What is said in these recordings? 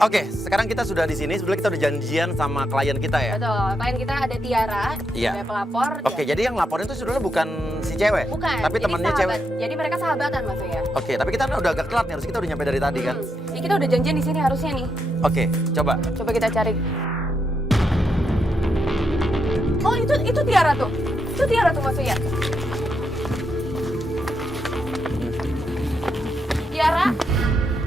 Oke, sekarang kita sudah di sini. Sebelumnya kita udah janjian sama klien kita ya. Betul, klien kita ada Tiara, Iya. ada pelapor. Oke, jadi yang laporin itu sebenarnya bukan si cewek, Bukan, tapi jadi temannya sahabat. cewek. Jadi mereka sahabatan maksudnya. Oke, tapi kita udah agak telat nih, harus kita udah nyampe dari tadi kan. Ini kita udah janjian di sini harusnya nih. Oke, coba. Coba kita cari. Oh, itu Tiara tuh. Itu Tiara tuh maksudnya. Tiara.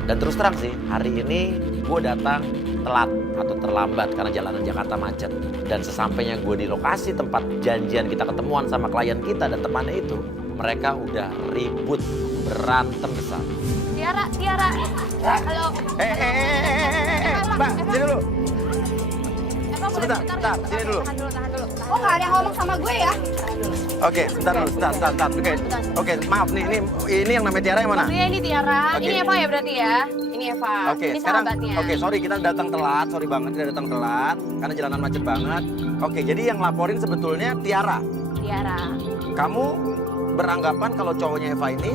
Dan terus terang sih, hari ini gue datang telat atau terlambat karena jalanan Jakarta macet. Dan sesampainya gue di lokasi tempat janjian kita ketemuan sama klien kita dan temannya itu, mereka udah ribut, berantem besar. Tiara. Halo. Mbak, sini dulu. Eva, boleh Sebentar, sini dulu. Tahan dulu. Oh, nggak ada yang ngomong sama gue ya? Oke, sebentar dulu, sebentar. Oke, maaf nih, ini yang namanya Tiara yang mana? Maksudnya ini Tiara, Oke. ini Eva ya berarti ya? Ini Eva, Oke, ini sekarang, sahabatnya. oke, sorry kita datang telat, sorry banget kita datang telat karena jalanan macet banget. Oke, jadi yang laporin sebetulnya Tiara. Tiara. Kamu beranggapan kalau cowoknya Eva ini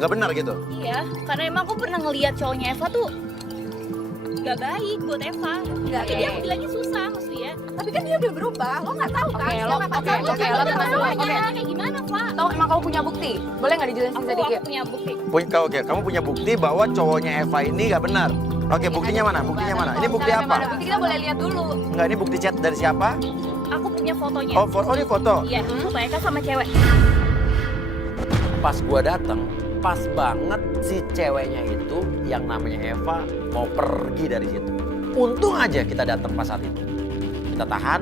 nggak benar gitu? Iya, karena emang aku pernah ngeliat cowoknya Eva tuh gak baik buat Eva. Nggak, Jadi oke. aku bilangnya susah maksudnya. Tapi kan dia udah berubah, lo nggak tahu kan? Oke, lo siapa pacar lo? oke, lo tenang dulu. Oke. Kayak gimana, Pak? Tahu emang kamu punya bukti? Boleh nggak dijelasin Aku sedikit? punya bukti. Oke, kamu punya bukti bahwa cowoknya Eva ini nggak benar. Oke, buktinya mana? Buktinya mana? Ini bukti Misalnya apa? memang ada bukti kita boleh lihat dulu. Enggak, ini bukti chat dari siapa? Aku punya fotonya. Oh, ini foto. Iya, foto Eka sama cewek. Pas gua datang, pas banget si ceweknya itu yang namanya Eva mau pergi dari situ. Untung aja kita datang pas saat itu. Kita tahan,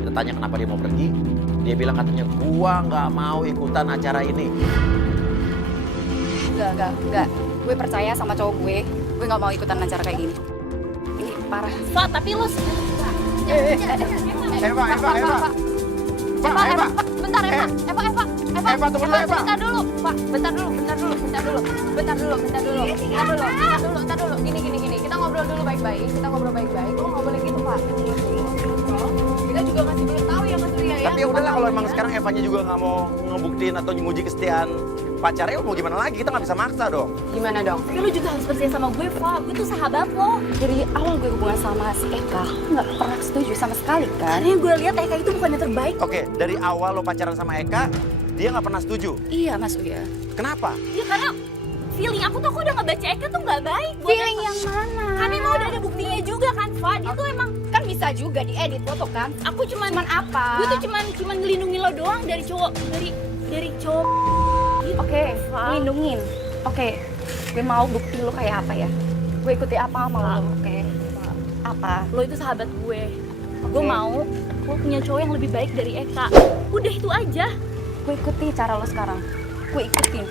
kita tanya kenapa dia mau pergi. Dia bilang katanya gua nggak mau ikutan acara ini. Enggak. Gue percaya sama cowok gue. Gue nggak mau ikutan acara kayak gini. Ini parah. Pak, tapi lo Eva. Bentar, Eva. Eva, tunggu dulu, Eva. Bentar dulu, Pak. Bentar dulu. Gini. Kita ngobrol dulu baik-baik. Lo nggak boleh gitu, Pak. Kita juga masih belum tahu ya Mas Ria ya. Tapi ya udahlah kalau emang sekarang Evanya juga nggak mau ngebuktiin atau nguji kesetiaan pacarnya, mau gimana lagi? Kita nggak bisa maksa dong. Gimana dong? tapi lo juga harus percaya sama gue, Pak. Gue tuh sahabat lo. Dari awal gue hubungan sama si Eka, nggak pernah setuju sama sekali kan? Karena yang gue lihat Eka itu bukan yang terbaik. Oke, dari awal lo pacaran sama Eka, dia nggak pernah setuju. Iya, Mas Uya. Kenapa? Ya karena feeling aku tuh udah ngebaca Eka tuh nggak baik. buat Feeling Eva. yang mana? Kan emang udah ada buktinya juga kan, Pak. Dia tuh emang Kan bisa juga diedit foto kan? aku cuman apa? gue tuh cuman ngelindungin lo doang dari cowok dari cowok gitu, Oke, Eva. lindungin. Oke, gue mau bukti lo kayak apa ya? Gue ikuti apa mau lo? Oke. Apa? Lo itu sahabat gue. Gue Oke. mau lo punya cowok yang lebih baik dari Eka. Udah itu aja. Gue ikuti cara lo sekarang. Gue ikutin.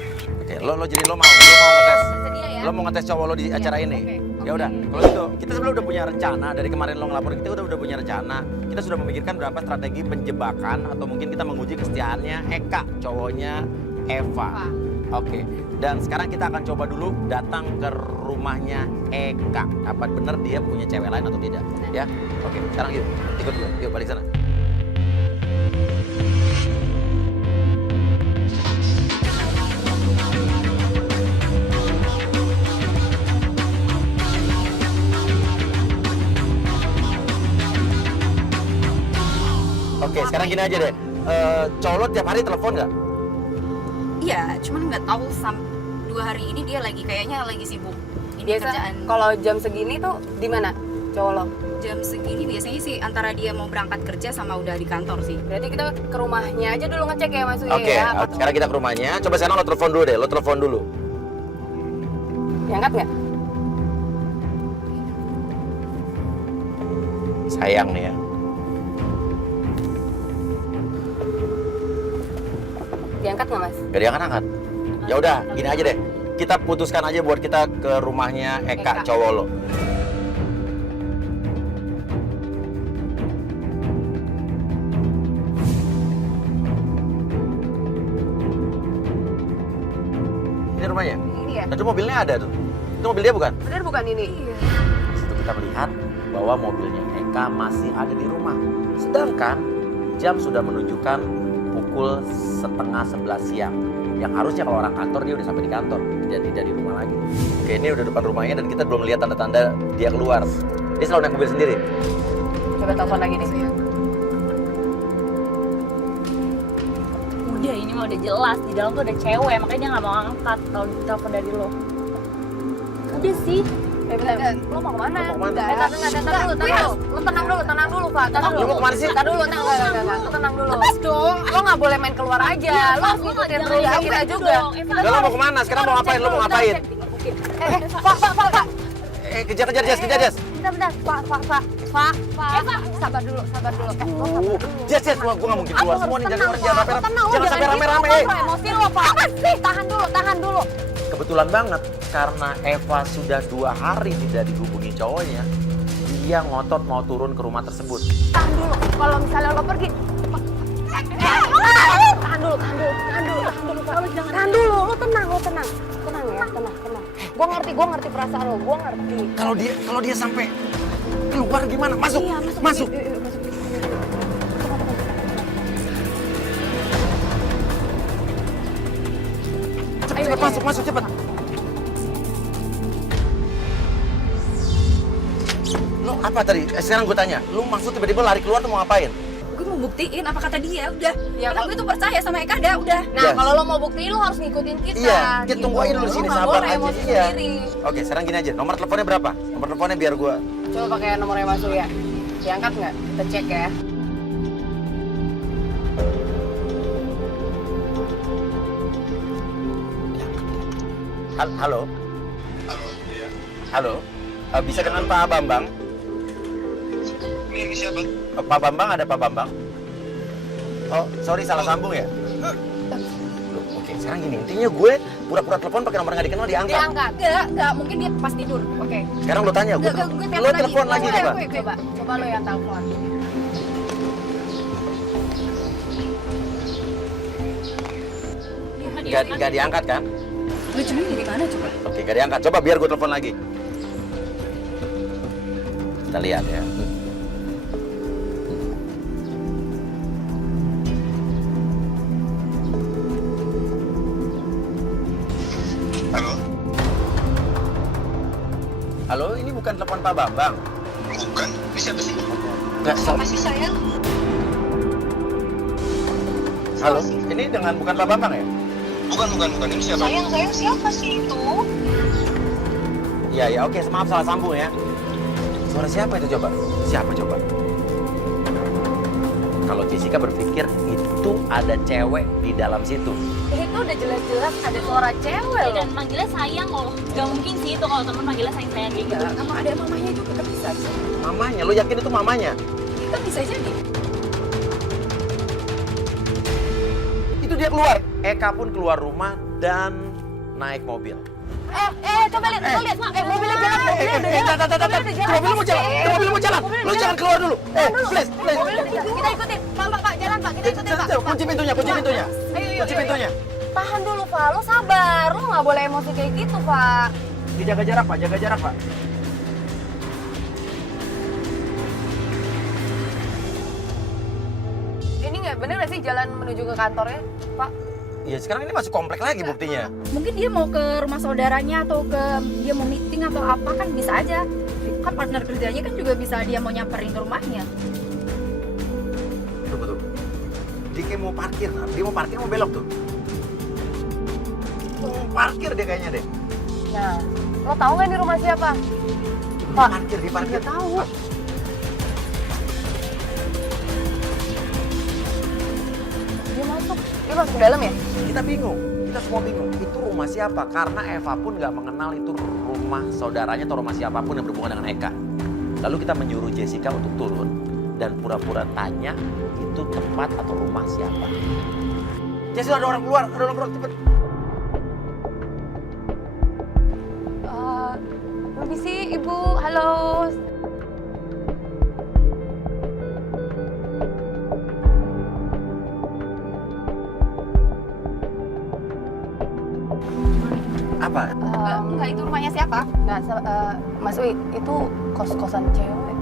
Oke, jadi lo mau ngetes. Bersedia ya? Lo mau ngetes cowok lo di acara ini? oke. Ya udah, kalau gitu kita sebenarnya udah punya rencana dari kemarin lo ngelaporin kita udah punya rencana. Kita sudah memikirkan berapa strategi penjebakan atau mungkin kita menguji kesetiaannya Eka, cowoknya Eva. Oke, dan sekarang kita akan coba dulu datang ke rumahnya Eka. Apa benar dia punya cewek lain atau tidak? Ya, oke. Sekarang yuk, ikut gue. Yuk balik sana. Oke, sekarang gini aja deh. Cowok lo tiap hari telepon nggak? Iya, cuman nggak tahu 2 hari ini dia kayaknya lagi sibuk. Ini Biasa kerjaan. kalau jam segini tuh di mana cowok lo? Jam segini biasanya sih antara dia mau berangkat kerja sama udah di kantor sih. Berarti kita ke rumahnya aja dulu ngecek ya Mas Uya Oke, ya. sekarang kita ke rumahnya. Coba sekarang lo telepon dulu deh. Lo telepon dulu. Diangkat nggak? Sayang nih ya. Diangkat nggak Mas? Gak diangkat-angkat. Ya udah, gini aja deh. Kita putuskan aja buat kita ke rumahnya Eka, Eka. cowok lo. Ini rumahnya. Ini ya? Nah, itu mobilnya ada tuh. Itu mobil dia bukan? Bener bukan ini? Di situ kita melihat bahwa mobilnya Eka masih ada di rumah. Sedangkan jam sudah menunjukkan pukul pukul setengah 11 siang. Yang harusnya kalau orang kantor dia udah sampai di kantor, tidak di rumah lagi. Oke, ini udah depan rumahnya dan kita belum lihat tanda-tanda dia keluar. Dia selalu naik mobil sendiri. Coba telepon lagi nih. Udah, ini mah udah jelas di dalam tuh ada cewek, makanya dia nggak mau angkat kalau ditelepon dari lo. Udah sih. Bentar, lo mau kemana? Lo mau kemana? Bentar dulu. Lo tenang dulu, Pak. Tenang dulu. Lo mau kemana sih? Bentar dulu, enggak. Lo tenang dulu. Lepas dong. Lo nggak boleh main keluar aja. Lo harus ngikutin terus kita juga. Udah, lo mau kemana? Sekarang mau ngapain? Lo mau ngapain? Pak. Kejar Jess. Bentar. Pak. Sabar dulu. Jess, gue nggak mungkin keluar semua nih. Jangan sampai rame-rame. Emosi lo, Pak. Tahan dulu. Kebetulan banget karena Eva sudah 2 hari tidak dihubungi cowoknya, dia ngotot mau turun ke rumah tersebut. Tahan dulu. Kalau misalnya lo pergi, tahan dulu. Tahan dulu. Lo tenang. Tenang ya. Gue ngerti perasaan lo. Gue ngerti. Kalau dia sampai keluar gimana? Masuk. Yuk, Cepat masuk cepat. Lo apa tadi? Sekarang gue tanya, lo maksud tiba-tiba lari keluar tuh mau ngapain? Gue mau buktiin apa kata dia, udah. Ya, Karena gue tuh percaya sama Eka, udah. Nah, Yes. kalau lo mau buktiin lo harus ngikutin kita. Iya, kita tunggu aja dulu Lo sini, nggak sabar boleh aja. emosi Iya. sendiri. Oke, sekarang gini aja. Nomor teleponnya berapa? Nomor teleponnya biar gue. Coba pakai nomornya Mas Surya. Diangkat nggak? Kita cek ya. Halo. Iya. Halo. Bisa dengan Pak Bambang? Ini siapa? Pak Bambang, ada Pak Bambang? Oh, sorry, salah sambung ya? Loh, oke, sekarang gini, intinya gue pura-pura telepon pakai nomor nggak dikenal diangkat. Diangkat. Enggak, mungkin dia pas tidur. Oke. Sekarang lo tanya, gue Gue lo telepon lagi coba. Coba lo yang telepon. Nggak diangkat kan? Lucunya dari mana coba? Oke, nggak diangkat. Coba biar gue telepon lagi. Kita lihat ya. Halo? Halo, ini bukan telepon Pak Bambang. Bukan. Ini siapa sih? Nggak, Siapa sih sayang? halo, ini dengan bukan Pak Bambang ya? Bukan. Ini siapa? Sayang siapa sih itu? Iya, oke, maaf salah sambung ya. Suara siapa itu coba? Siapa coba? Kalau Jessica berpikir itu ada cewek di dalam situ. Itu udah jelas-jelas ada suara cewek loh. Dan manggilnya sayang loh. Gak mungkin sih itu kalau temen manggilnya sayang-sayang kayak gitu. Sama ada mamanya juga kan bisa aja. Mamanya, lo yakin itu mamanya? Kan bisa jadi. Itu dia keluar. Eka pun keluar rumah dan naik mobil. Coba lihat. Mobilnya jalan. Mobil mau jalan. Lo jangan keluar dulu. Please. Kita ikutin. Pak, jalan Pak. Kita ikutin Pak. Kunci pintunya. Ayo. Kunci pintunya. Tahan dulu Pak, lo sabar. Lo nggak boleh emosi kayak gitu Pak. Dijaga jarak, Pak. Jaga jarak, Pak. Ini nggak bener nggak sih jalan menuju ke kantornya Pak? Iya, sekarang ini masih komplek lagi buktinya. Mungkin dia mau ke rumah saudaranya atau dia mau meeting atau apa kan bisa aja. Kan partner kerjanya kan juga bisa dia mau nyamperin ke rumahnya. Betul. Dia kayak mau parkir. Dia mau parkir, mau belok tuh. Mau parkir dia kayaknya deh. Nah, lo tahu nggak ini rumah siapa? Pak. Di parkir. Nggak tahu. Dia masuk ke dalam ya? Kita bingung. Kita semua bingung. Itu rumah siapa? Karena Eva pun nggak mengenal itu rumah saudaranya atau rumah siapapun yang berhubungan dengan Eka. Lalu kita menyuruh Jessica untuk turun dan pura-pura tanya itu tempat atau rumah siapa. Jessica, ada orang keluar, cepet. Permisi Ibu, halo. Apa? Enggak, itu rumahnya siapa? Nah, Mas Wi, itu kos-kosan cewek.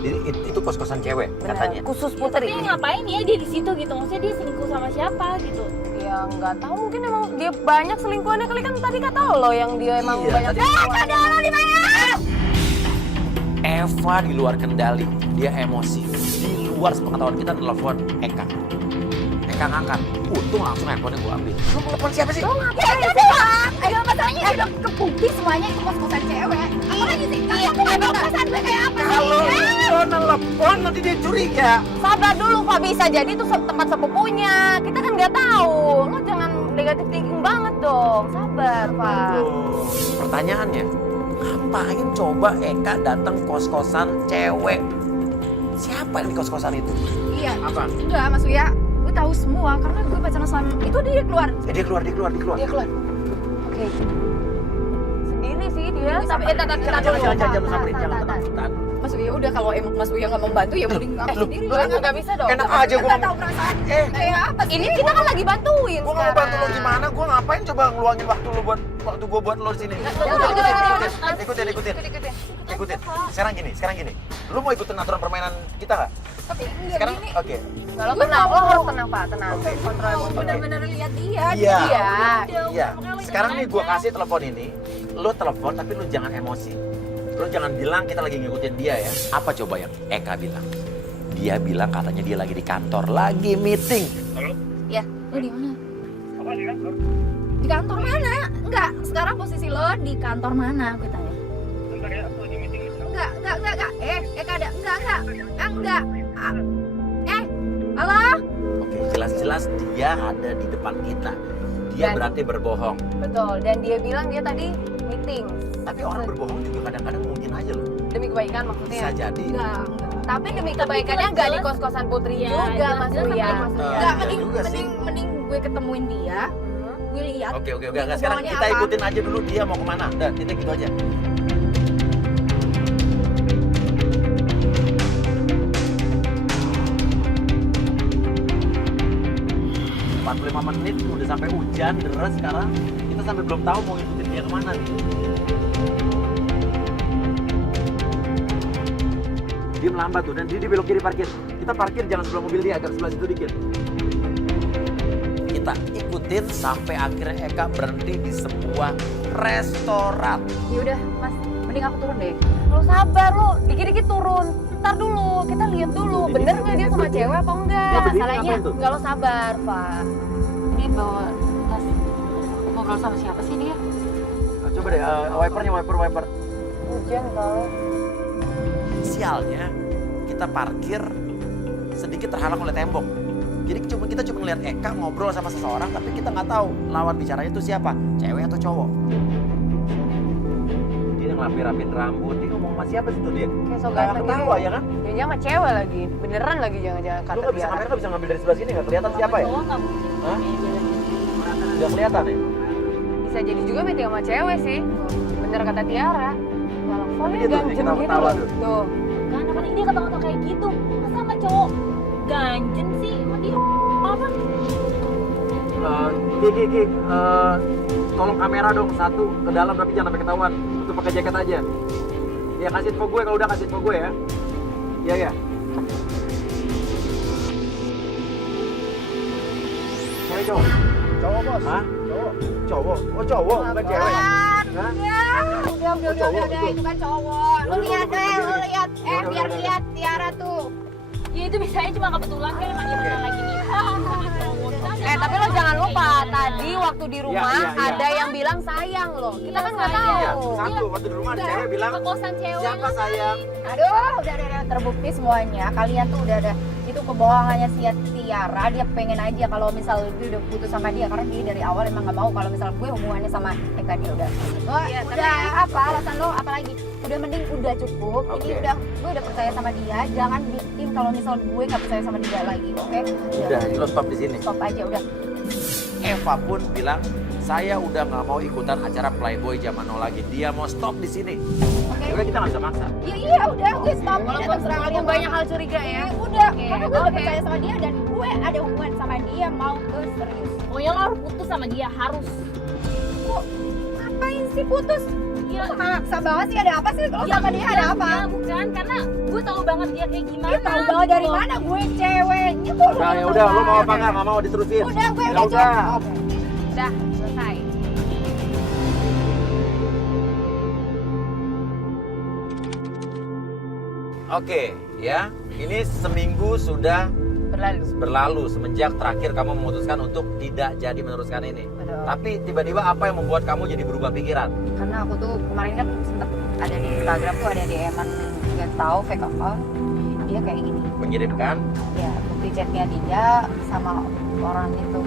Itu kos-kosan cewek Bener. katanya. Khusus Tapi Putri. ngapain ya dia di situ gitu? Maksudnya dia selingkuh sama siapa gitu? Ya nggak tahu, mungkin emang dia banyak selingkuhannya kali, kan tadi kata lo yang dia emang Iya, banyak tadi- selingkuhan. Ada orang di mana? Eva di luar kendali, dia emosi. Di luar sepengetahuan kita telepon Eka. Eka ngangkat, untung langsung handphonenya gue ambil. Lu telepon siapa sih? Lo ngapain sih bang? Ayo masalahnya udah kebukti semuanya itu kos-kosan cewek. Apalagi sih? Kalian tuh emang kosan gue kayak apa sih? Kalau lo telepon nanti dia curiga. Sabar dulu Pak, bisa jadi itu tempat sepupunya. Kita kan nggak tahu. Lo jangan negatif thinking banget dong. Sabar Pak. Aduh. Pertanyaannya, ngapain coba Eka datang kos-kosan cewek? Siapa yang di kos-kosan itu? Iya. Apa? Enggak, Mas Uya. Gue tahu semua karena gue pacaran sama itu dia keluar. Dia keluar. Dia keluar. Oke. Sendiri sih dia. Tapi Jangan lu samperin, jangan tenang. Mas Uya udah, kalau emang Mas Uya nggak membantu ya mending aku sendiri. Nggak bisa dong. Enak aja gue. Nggak tahu perasaan kayak apa sih? Ini kita kan lagi bantuin. Gue mau bantu lo gimana? Gue ngapain coba ngeluangin waktu gue buat lo di sini? Ikutin. Sekarang gini. Lu mau ikutin aturan permainan kita nggak? Tapi enggak Sekarang, gini. oke. Kalau tenang, lo harus tenang Pak, tenang. Oke. Kontrol Mau emosi. benar-benar lihat dia. Iya. Iya. Sekarang nih gue kasih telepon ini, lu telepon tapi lu jangan emosi. Lu jangan bilang kita lagi ngikutin dia ya. Apa coba yang Eka bilang? Dia bilang katanya dia lagi di kantor, lagi meeting. Ya, lo di mana? Di kantor mana? Enggak, sekarang posisi lo di kantor mana? Gue tanya. Enggak. Kada. Enggak. Halo? Oke, jelas-jelas dia ada di depan kita. Dia Dan- berarti berbohong. Betul. Dan dia bilang dia tadi meeting. Tapi orang berbohong juga kadang-kadang mungkin aja loh. Demi kebaikan maksudnya. Bisa jadi. Enggak. Tapi demi kebaikannya nggak di kos-kosan Putri Iya, juga Mas jelas-jelas Uya. apa Mas Uya? Enggak, iya juga sih. mending gue ketemuin dia. Gue lihat. Oke. Dia Enggak, sekarang kebawahnya kita apa. ikutin aja dulu dia mau kemana. Udah, titik gitu aja. menit udah sampai hujan deras sekarang kita sampai belum tahu mau ngikutin dia kemana nih. Dia melambat tuh dan dia belok kiri parkir. Kita parkir jangan sebelah mobil dia, agak sebelah situ dikit. Kita ikutin sampai akhirnya Eka berhenti di sebuah restoran. Ya udah, Mas, mending aku turun deh. Lo sabar lo, dikit-dikit turun. Ntar dulu, kita lihat dulu, bener nggak dia sama cewek apa enggak? Ya, berdiri Masalahnya ngapain tuh? nggak lo sabar, Pak. Dia bawa tas ngobrol sama siapa sih dia? Coba deh, wipernya, wiper. Hujan kalau. Sialnya kita parkir sedikit terhalang oleh tembok. Jadi kita cuma ngeliat Eka ngobrol sama seseorang, tapi kita nggak tahu lawan bicaranya itu siapa, cewek atau cowok. Dia ngelapin rambut, dia ngomong sama siapa sih tuh dia? Kayak so Nggak ganteng ketawa gitu. ya kan? Dia sama cewek lagi, beneran lagi jangan-jangan Lu kata nggak bisa dia. kamera nggak bisa ngambil dari sebelah sini nggak kelihatan siapa ya? Cowok nggak mungkin. Hah? Nggak kelihatan ya? Bisa jadi juga meeting sama cewek sih. Bener kata Tiara. Tapi Teleponnya dia tuh, dia ganjen gitu ketawa-ketawa loh. tuh. Tuh. Kan apa dia kata-kata kayak gitu? Masa sama cowok ganjen sih? Sama dia apa? Ki, tolong kamera dong satu ke dalam tapi jangan sampai ketahuan. Untuk pakai jaket aja. Ya kasih info gue kalau udah kasih info gue ya. Iya ya. Cewek cowok? Cowok bos. Hah? Cowok. Cowok. Oh cowok bukan cewek. Hah? Udah, itu kan cowok. Lu lihat deh, lu lihat. Biar lihat Tiara tuh. Ya itu biasanya cuma kebetulan kan emang dia pernah lagi nih sama cowok. Tapi lo jangan lupa, tadi waktu di rumah Iya. ada yang bilang sayang lo. Kita kan nggak sayang. Iya, tahu. satu waktu di rumah ada cewek bilang Ke kosan cewek. siapa sayang? Aduh, udah terbukti semuanya. Kalian tuh udah ada itu kebohongannya si Tiara. Dia pengen aja kalau misal gue udah putus sama dia karena dia dari awal emang nggak mau kalau misal gue hubungannya sama Eka dia udah. Oh, Iya, udah apa alasan lo? Apalagi udah mending udah cukup. Oke. Ini udah gue udah percaya sama dia. Jangan bikin kalau misal gue nggak percaya sama dia lagi, oke? Udah, lo stop di sini. Stop aja udah. Eva pun bilang saya udah nggak mau ikutan acara Playboy zaman now lagi. Dia mau stop di sini. Oke. Udah kita nggak bisa maksa. Iya udah gue stop. Ini Walaupun terserah kalian banyak hal curiga ya. Udah, Oke, karena gue udah oke. percaya sama dia dan gue ada hubungan sama dia mau ke serius. Pokoknya lo harus putus sama dia, harus. Kok ngapain sih putus? Iya. Maksa banget sih, ada apa sih? Lo sama dia ada apa? Ya, bukan, karena gue tahu banget dia kayak gimana. Dia tahu banget dari mana gue ceweknya kok. Udah ya udah, lo mau apa nggak? Nggak mau diterusin? Udah gue Ya udah udah. cukup. Udah selesai. Oke, ya. Ini seminggu sudah berlalu semenjak terakhir kamu memutuskan untuk tidak jadi meneruskan ini. Betul. Tapi tiba-tiba apa yang membuat kamu jadi berubah pikiran? Karena aku tuh kemarin kan sempet ada di Instagram tuh ada DM-an nggak tahu fake account. Dia kayak gini. Mengirimkan? Ya, bukti chatnya dia sama orang itu.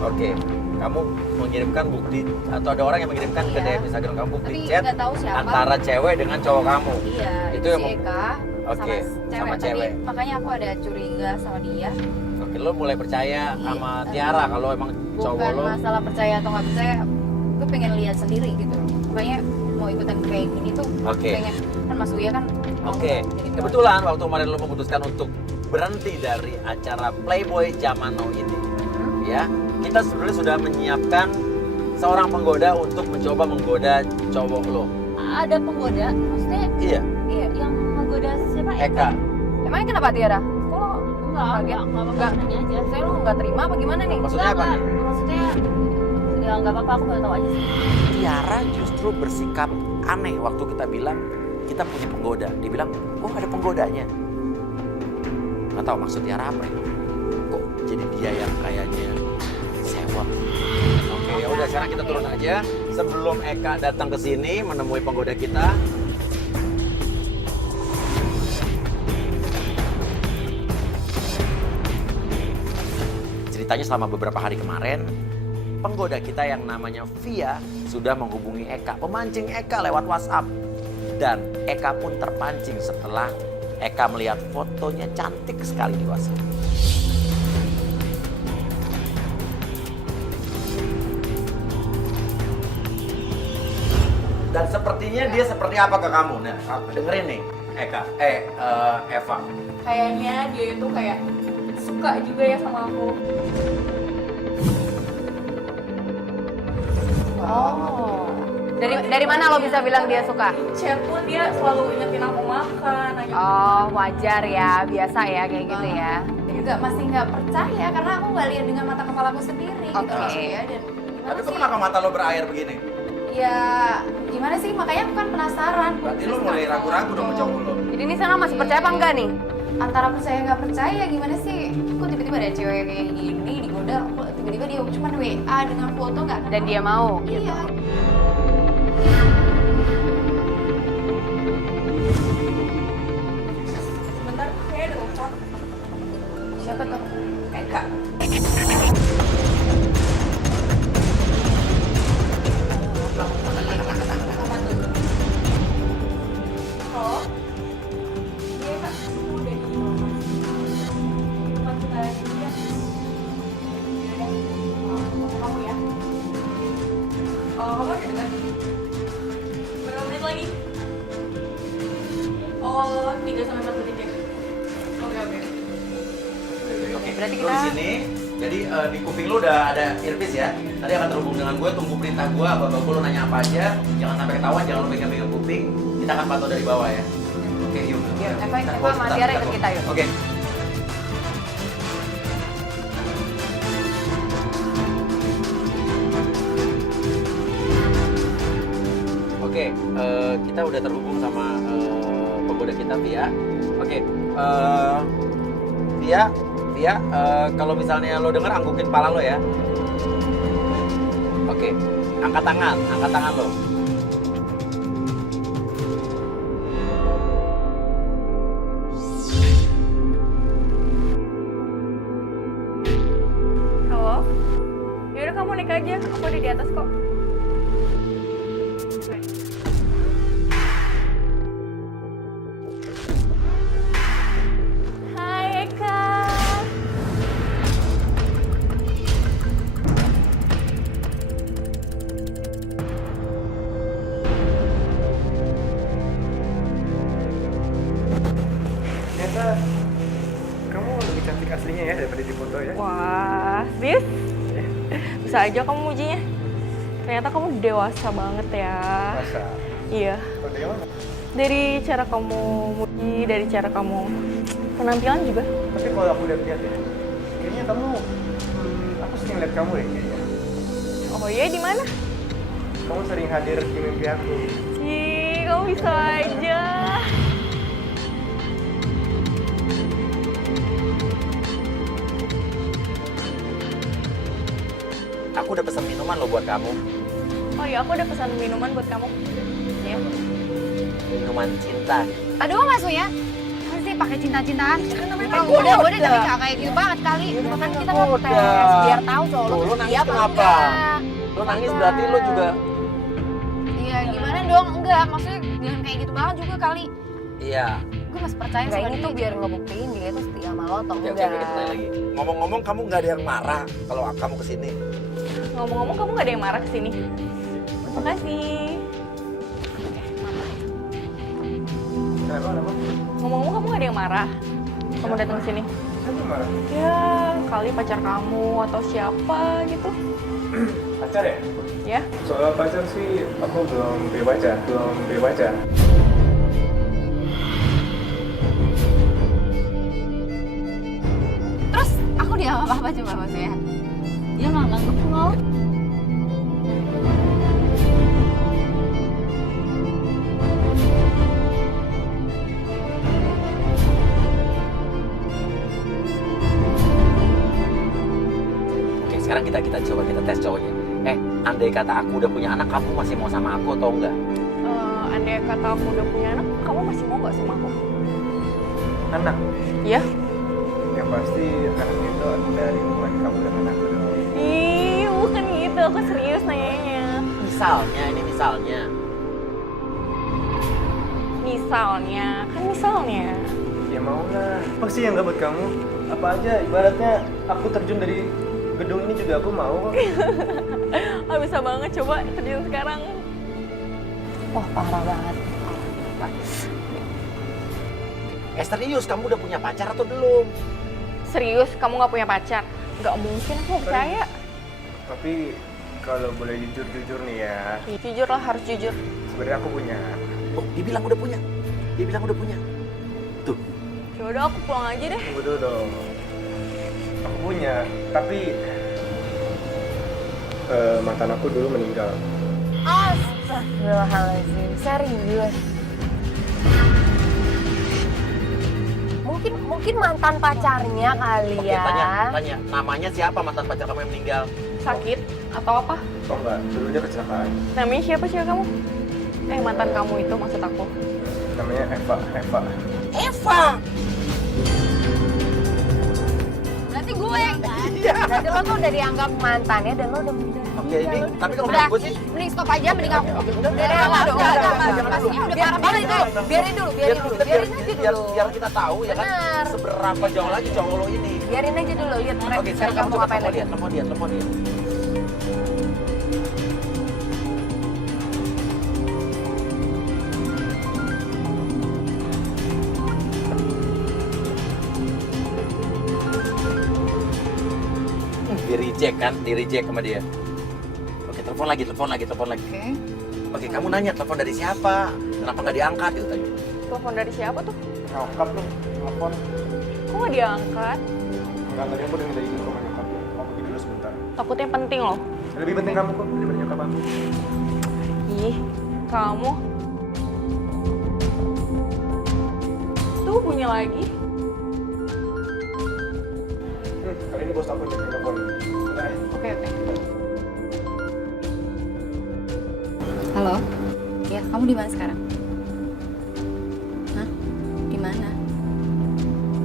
Oke. Kamu mengirimkan bukti atau ada orang yang mengirimkan ke Iya. DM Instagram kamu bukti Tapi chat nggak tahu siapa. antara cewek dengan cowok kamu. Iya, Itu itu yang si mem- Eka Oke, sama sama cewek. Tapi makanya aku ada curiga sama dia. Oke, lo mulai percaya sama Tiara kalau emang cowok Bukan lo. masalah percaya atau nggak percaya, gue pengen lihat sendiri gitu. Makanya mau ikutan kayak gini tuh Oke. pengen, kan Mas Uya kan mau Oke, jadi kebetulan waktu kemarin lo memutuskan untuk berhenti dari acara Playboy zaman now ini, ya, kita sebenarnya sudah menyiapkan seorang penggoda untuk mencoba menggoda cowok lo. Ada penggoda, maksudnya Iya, Iya. yang menggoda siapa? Eka. Emangnya kenapa Tiara? Kok lo Enggak apa-apa, nanya aja. saya lo nggak terima apa gimana nih? Maksudnya apa nih? Maksudnya ya nggak apa-apa, aku baru tahu aja sih. Tiara justru bersikap aneh waktu kita bilang kita punya penggoda. Dia bilang, oh ada penggodanya. Nggak tahu maksud Tiara apa ya? Kok jadi dia yang kayaknya sewot. Oke, ya udah sekarang kita turun aja. Sebelum Eka datang ke sini menemui penggoda kita. Ceritanya selama beberapa hari kemarin, penggoda kita yang namanya Via sudah menghubungi Eka, memancing Eka lewat WhatsApp. Dan Eka pun terpancing setelah Eka melihat fotonya cantik sekali di WhatsApp. Dan sepertinya dia seperti apa ke kamu? Nah, dengerin nih, Eka, Eva. Kayaknya dia itu kayak suka juga ya sama aku. Oh. Dari mana lo bisa bilang dia suka? Chat pun dia selalu ingetin aku makan, nanya Oh, wajar ya, biasa ya kayak gitu ya. juga masih nggak percaya karena aku nggak lihat dengan mata kepalaku sendiri gitu Oke. loh ya. Dan Tapi gimana kok sih? kenapa mata lo berair begini? Ya gimana sih, makanya aku kan penasaran. Berarti lo mulai ragu-ragu dong sama cowok lo. Jadi ini sekarang masih percaya apa enggak nih? Antara percaya nggak percaya, gimana sih? Kok tiba-tiba ada cewek kayak gini digoda, kok tiba-tiba dia cuma WA dengan foto nggak? Dan dia mau. Iya. Sebentar, kayak ada telepon. Siapa tuh? Eka. Oh, iya Kak, aku udah di rumah. Tempat kita lagi ya. Yaudah, ketemu kamu ya. Oh, kamu udah dekat? Berapa menit lagi? Oh, 3-4 menit ya. Oke, oke. Oke, Berarti lo kita- di sini. Jadi di kuping lo udah ada earpiece ya. Tadi akan terhubung dengan gue, tunggu perintah gue, apa-apa lo nanya apa aja. Jangan sampai ketahuan, jangan lo pegang-pegang kuping. Kita akan pantau dari bawah ya. Oke, yuk. Eva Kita sama sebentar, Tiara kita ikut go. kita, yuk. Oke. Oke, kita udah terhubung sama penggoda kita Via. Oke, Via, kalau misalnya lo denger anggukin pala lo ya. Oke, angkat tangan lo. Halo? Yaudah kamu naik aja, aku ada di atas kok. Hai Eka. Ternyata kamu lebih cantik aslinya ya daripada di foto ya. Wah, serius? Bisa aja kamu mujinya. Ternyata kamu dewasa banget ya. Masa? Iya. Oh, dari mana? Dari cara kamu muji, dari cara kamu penampilan juga. Tapi kalau aku lihat-lihat ya, kayaknya kamu, aku sering lihat kamu deh kayaknya. Oh iya, di mana? Kamu sering hadir di mimpi aku. Ih, kamu bisa aja. Aku udah pesan minuman loh buat kamu. Oh iya, aku udah pesan minuman buat kamu. Ya. Minuman cinta. Aduh, Mas ya. Harus sih pakai cinta-cintaan. Kalau goda. udah tapi nggak kayak gitu banget kali. Makanya kita mau Goda. tes biar tahu cowok Tuh, lo lu nangis siap apa kenapa? enggak. Lo nangis berarti lo juga. Iya, gimana dong? Enggak, maksudnya jangan kayak gitu banget juga kali. Iya. Gue masih percaya Enggak, sama ini dia. tuh biar ngebuktiin dia itu setia sama lo atau Oke, enggak. kita tanya lagi. Ngomong-ngomong, kamu nggak ada yang marah kalau kamu kesini. Ngomong-ngomong, kamu gak ada yang marah kesini. Makasih. Kenapa? Ngomong-ngomong, kamu gak ada yang marah. Kamu datang ke sini. Siapa marah? Ya, kali pacar kamu atau siapa gitu. Pacar ya? Ya. Soal pacar sih, aku belum baca. Terus aku dia apa coba Mas ya? Dia nggak nganggep lo. Oke, sekarang kita coba kita tes cowoknya. Andai kata aku udah punya anak, kamu masih mau sama aku atau enggak? Andai kata aku udah punya anak, kamu masih mau gak sama aku? Anak? Ya. Yang pasti anak itu dari hubungan kamu dengan aku dong. Ih, bukan gitu. Aku serius nanyanya. Misalnya, ini misalnya. Misalnya. Ya mau lah. Apa sih yang gak buat kamu? Apa aja, ibaratnya aku terjun dari gedung ini juga aku mau kok. Ah, bisa banget, coba terjun sekarang. Wah, parah banget. Serius, kamu udah punya pacar atau belum? Serius, kamu gak punya pacar? Gak mungkin, aku gak percaya. Tapi kalau boleh jujur nih ya, Jujur lah, harus jujur. sebenarnya aku punya. Oh, dia bilang udah punya. Tuh, Yaudah, aku pulang aja deh. Tunggu dulu dong. Aku punya, tapi mantan aku dulu meninggal. Astagfirullahaladzim, serius. Mungkin mantan pacarnya kali oke, ya. tanya. Namanya siapa mantan pacar kamu yang meninggal? Sakit atau apa? Oh enggak, dulu dia kecelakaan. Namanya siapa sih kamu? Mantan kamu itu maksud aku. Namanya Eva. Eva! Berarti gue yang Berarti lo tuh udah dianggap mantannya dan lo udah meninggal. Oke, ini, tapi kalau udah, menurut gue sih, mending stop aja, mending aku. udah, Udah, ini udah parah banget itu. Biarin aja dulu. biar kita tahu ya kan Benar. seberapa jauh lagi cowok lo ini. Biarin aja dulu, lihat mereka. Oke, sekarang kamu mau coba ngapain lagi. telepon dia. Di reject sama dia. Oke, telepon lagi. Oke, kamu nanya telepon dari siapa? Kenapa nggak diangkat gitu tadi? Telepon dari siapa tuh? Nyokap tuh, telepon. Kok nggak diangkat? Enggak, tadi aku udah minta izin sama nyokap. Mau pergi dulu sebentar. Takutnya penting loh. Lebih penting kamu kok daripada nyokap aku. Ih, kamu. Tuh bunyi lagi. Kali ini bos aku jadi telepon. Bentar ya. Oke. Halo? Ya, kamu di mana sekarang? Hah? Di mana?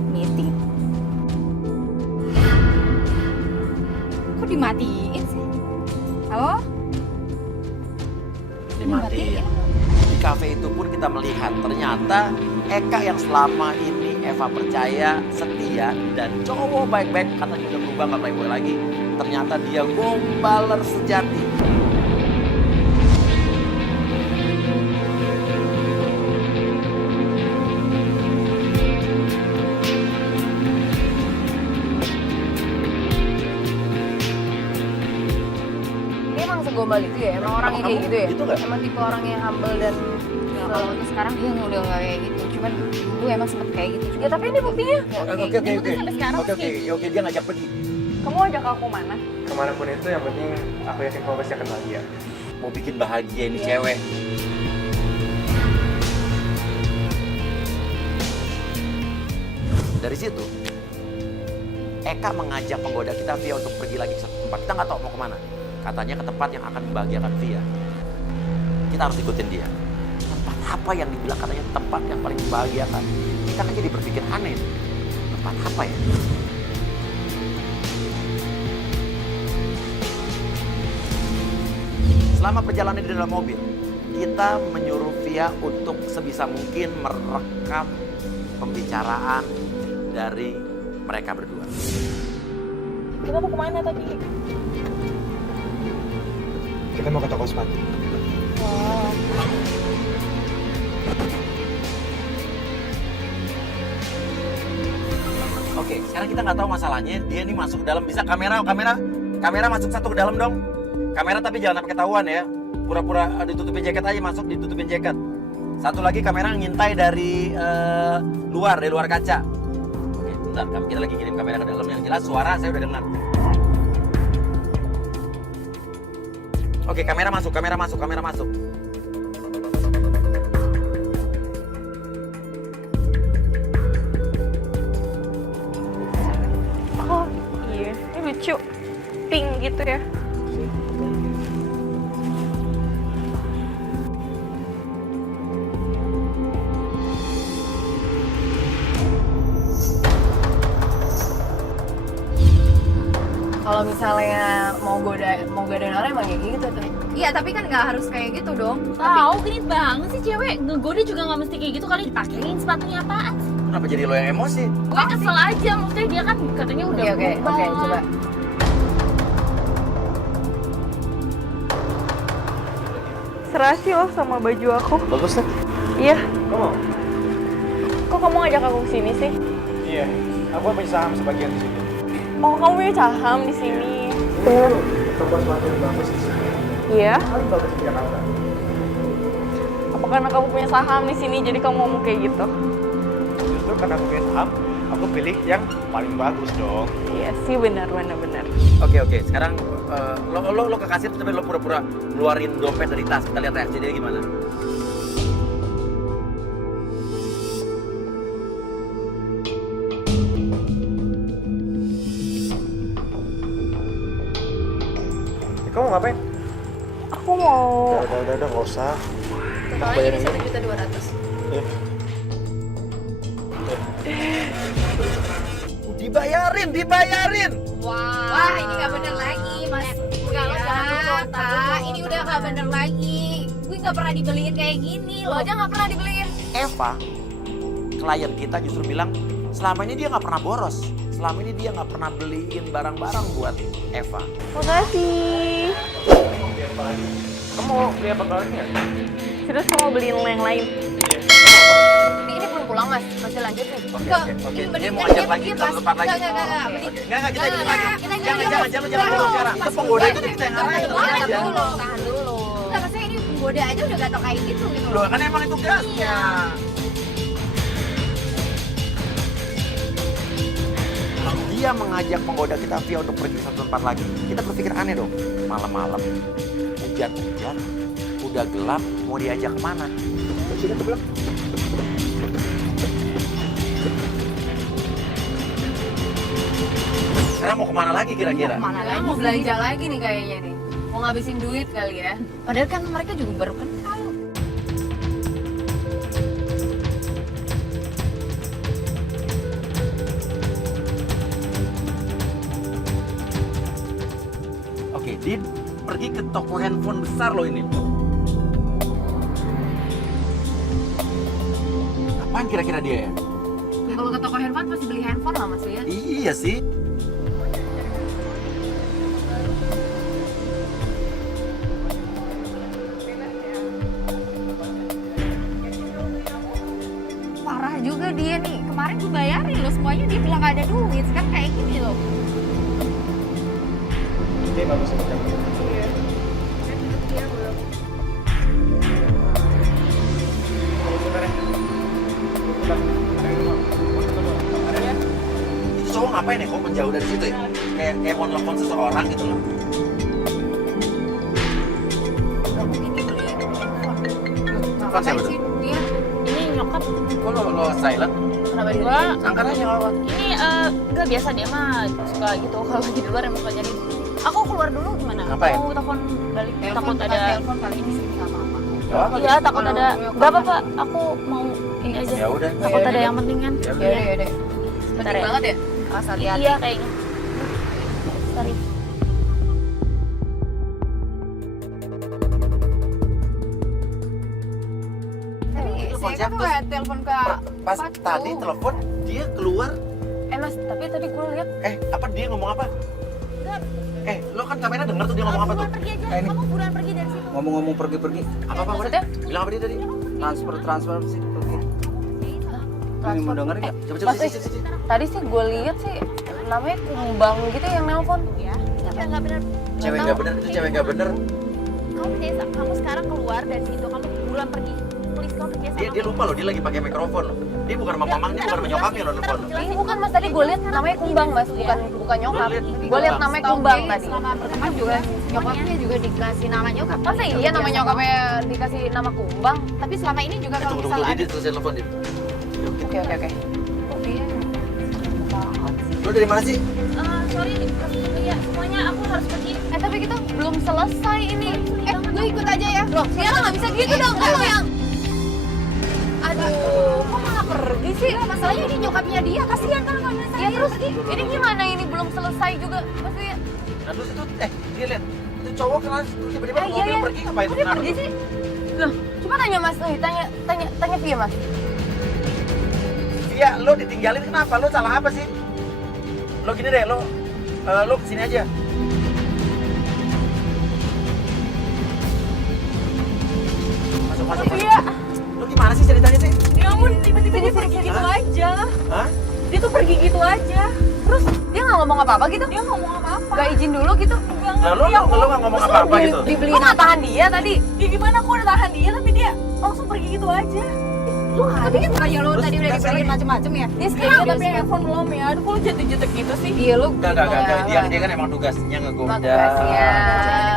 Meeting. Kok dimatiin sih? Halo? Dimatiin. Di kafe itu pun kita melihat ternyata Eka yang selama ini Eva percaya, setia, dan cowok baik-baik, katanya udah berubah nggak playboy lagi. Ternyata dia gombaler sejati. Dia emang segombal itu ya? Emang orangnya kayak gitu ya? Gitu nggak? Emang tipe orang yang humble dan kalau sekarang dia udah nggak kayak gitu. Cuman dulu emang sempet kayak gitu juga. Ya tapi ini buktinya. Oke. Sampai sekarang Oke, dia ngajak pergi. Kamu ajak aku mana? Kemana pun itu yang penting aku yakin kamu pasti akan bahagia. Mau bikin bahagia ini cewek. Dari situ, Eka mengajak penggoda kita Via untuk pergi lagi ke satu tempat. Kita nggak tahu mau kemana. Katanya ke tempat yang akan membahagiakan Via. Kita harus ikutin dia. Tempat apa yang dibilang katanya tempat yang paling membahagiakan? Kita kan jadi berpikir aneh. Tempat apa ya? Selama perjalanan di dalam mobil, kita menyuruh Via untuk sebisa mungkin merekam pembicaraan dari mereka berdua. Kita mau kemana tadi? Kita mau ke toko sepatu. Wow. Oke, sekarang kita nggak tahu masalahnya. Dia ini masuk ke dalam, bisa kamera masuk satu ke dalam dong. Kamera tapi jangan sampai ketahuan ya. Pura-pura ditutupin jaket aja, masuk ditutupin jaket. Satu lagi kamera ngintai dari luar kaca. Oke, bentar, kita lagi kirim kamera ke dalam. Yang jelas suara saya udah dengar. Oke, kamera masuk. Oh iya, ini lucu. Pink gitu ya. Kalau misalnya mau godain orang emang kayak gitu tuh. Iya, tapi kan nggak harus kayak gitu dong. tahu genit banget sih cewek. Ngegoda juga nggak mesti kayak gitu kali. Dipakein sepatunya apaan? Kenapa jadi lo yang emosi? Gue kesel aja, maksudnya dia kan katanya udah Oke, berubah. coba. Serasi loh sama baju aku. Bagus kan? Iya. Kamu? Kok kamu ngajak aku kesini sih? Iya. Aku punya saham sebagian di sini. Oh, kamu punya saham di sini. Toko sepatu yang bagus di sini. Iya. Paling bagus di Jakarta. Apa karena kamu punya saham di sini jadi kamu ngomong kayak gitu? Justru karena aku punya saham, aku pilih yang paling bagus dong. Iya sih, benar. Oke. Sekarang lo ke kasir tapi lo pura-pura ngeluarin dompet dari tas. Kita lihat reaksi dia gimana. Kamu ngapain? Aku mau. Udah, nggak usah. Totalnya jadi 1.200.000. Ya. Dibayarin. Wah, ini nggak bener lagi, Mas. Kalau jangan dulu, ntar dulu. Ini udah nggak bener lagi. Gue nggak pernah dibeliin kayak gini. Lo aja nggak pernah dibeliin. Eva, klien kita justru bilang selama ini dia nggak pernah boros. Selama ini dia nggak pernah beliin barang-barang buat Eva. Makasih. Kamu mau beli apa lagi ya? Terus kamu mau beliin yang lain? Ini belum pulang, Mas. Masih lanjut nih. Oke. Dia mau ajak lagi ke tempat lagi. Enggak. Enggak, kita ikut lagi. Jangan pulang sekarang. Itu penggoda itu kita yang ngarahin. Tahan dulu. Enggak, maksudnya ini penggoda aja udah gak tau kayak gitu Loh, kan emang itu gasnya. Dia mengajak penggoda kita Via untuk pergi ke satu tempat lagi. Kita berpikir aneh dong. Malam-malam, hujan-hujan, udah gelap, mau diajak kemana? Sini ke belakang. Sekarang mau kemana lagi kira-kira? Mana lagi? Mau belanja lagi nih kayaknya nih. Mau ngabisin duit kali ya. Padahal kan mereka juga baru kenal. Oke, dia pergi ke toko handphone besar loh ini. Apaan kira-kira dia ya? Kalau ke toko handphone pasti beli handphone lah, Mas ya. Iya sih. Parah juga dia nih. Kemarin gue bayarin loh semuanya, dia bilang gak ada duit. Sekarang kayak gini loh. Ini bagus sama kamu. cowok ngapain ya kok menjauh dari situ ya? Kayak mau nelfon seseorang gitu loh. Telepon siapa tuh? Dia Ini nyokap Kok lo silent? Kenapa dia? gua. Angkat aja kalau Ini nggak biasa dia mah suka gitu kalau lagi di luar emang suka jadi. Aku keluar dulu gimana? Ngapain? Mau telepon balik. Takut ada. telepon kali ini sih sama apa. Iya takut ada. Gak apa-apa. Aku mau ini aja. Ya udah. Takut ada yang penting kan. Ya Ya udah. udah, ya udah. Bentar Penting ya. banget ya. Awas hati-hati. Iya kayaknya. Sorry. Tadi Telepon saya siapa? kan kayak telepon ke Pas Fatu. tadi telepon dia keluar. Mas, tapi tadi gue lihat Apa dia ngomong apa? Lo kan kamera denger tuh dia ngomong apa tuh? Pergi aja. Ini. Kamu buruan pergi dari situ. Ngomong-ngomong pergi-pergi, Apa maksudnya? Bilang apa dia tadi? transfer sih pergi. Ini mau denger nggak? Coba Mas, sini. tadi sih gue lihat sih namanya Kumbang gitu yang nelpon. Ya. Tapi nggak benar. Cewek nggak bener itu cewek nggak bener. Kamu sekarang keluar dari situ. Kamu buruan pergi. Please kamu pergi sama Dia lupa loh dia lagi pakai mikrofon loh. Dia bukan sama mamang, dia bukan sama nyokapnya loh telepon. Ini bukan Mas, tadi gue lihat namanya Kumbang Mas, bukan nyokap. Gue lihat namanya Kumbang tadi. Selama pertemuan juga nyokapnya juga dikasih nama nyokap. Masa iya nama nyokapnya dikasih nama Kumbang? Tapi selama ini juga kalau Tunggu misal dia ada selesai telepon dia. Oke. dia Lo dari mana sih? Sorry. Iya semuanya aku harus pergi. Tapi kita belum selesai ini. gue ikut aja ya. Loh, Tiara nggak bisa gitu dong. Kamu yang Aduh, kok malah pergi sih? masalahnya ini nyokapnya dia. Kasihan kan kalau misalnya Ya dia terus pergi. ini gimana ini belum selesai juga? Maksudnya Nah terus itu, dia lihat itu cowok kenal tiba-tiba iya, mobil iya. pergi ngapain? Kok dia Kenapa pergi tuh? sih? Loh, coba tanya Mas, tanya Via Mas. Iya, lo ditinggalin kenapa? Lo salah apa sih? Lo gini deh, lo kesini aja. Masuk. Iya. Lo gimana sih ceritanya sih? Ya ampun tiba-tiba dia pergi gitu aja. Hah? Dia tuh pergi gitu aja. Terus dia nggak ngomong apa-apa gitu? Dia ngomong apa-apa. Gak izin dulu gitu? Nah, lo nggak ngomong apa-apa gitu? Dibeliin nggak tahan dia tadi? Ya gimana aku udah tahan dia tapi dia langsung pergi gitu aja. Tapi kan bukannya lo Terus tadi udah sekarang dibeliin macem-macem ya? Dia Iya sekarang tapi handphone belum ya. Aduh kok lu jetek-jetek gitu sih? Iya lu Enggak. gimana? Dia kan emang tugasnya ngegoda. Emang tugasnya.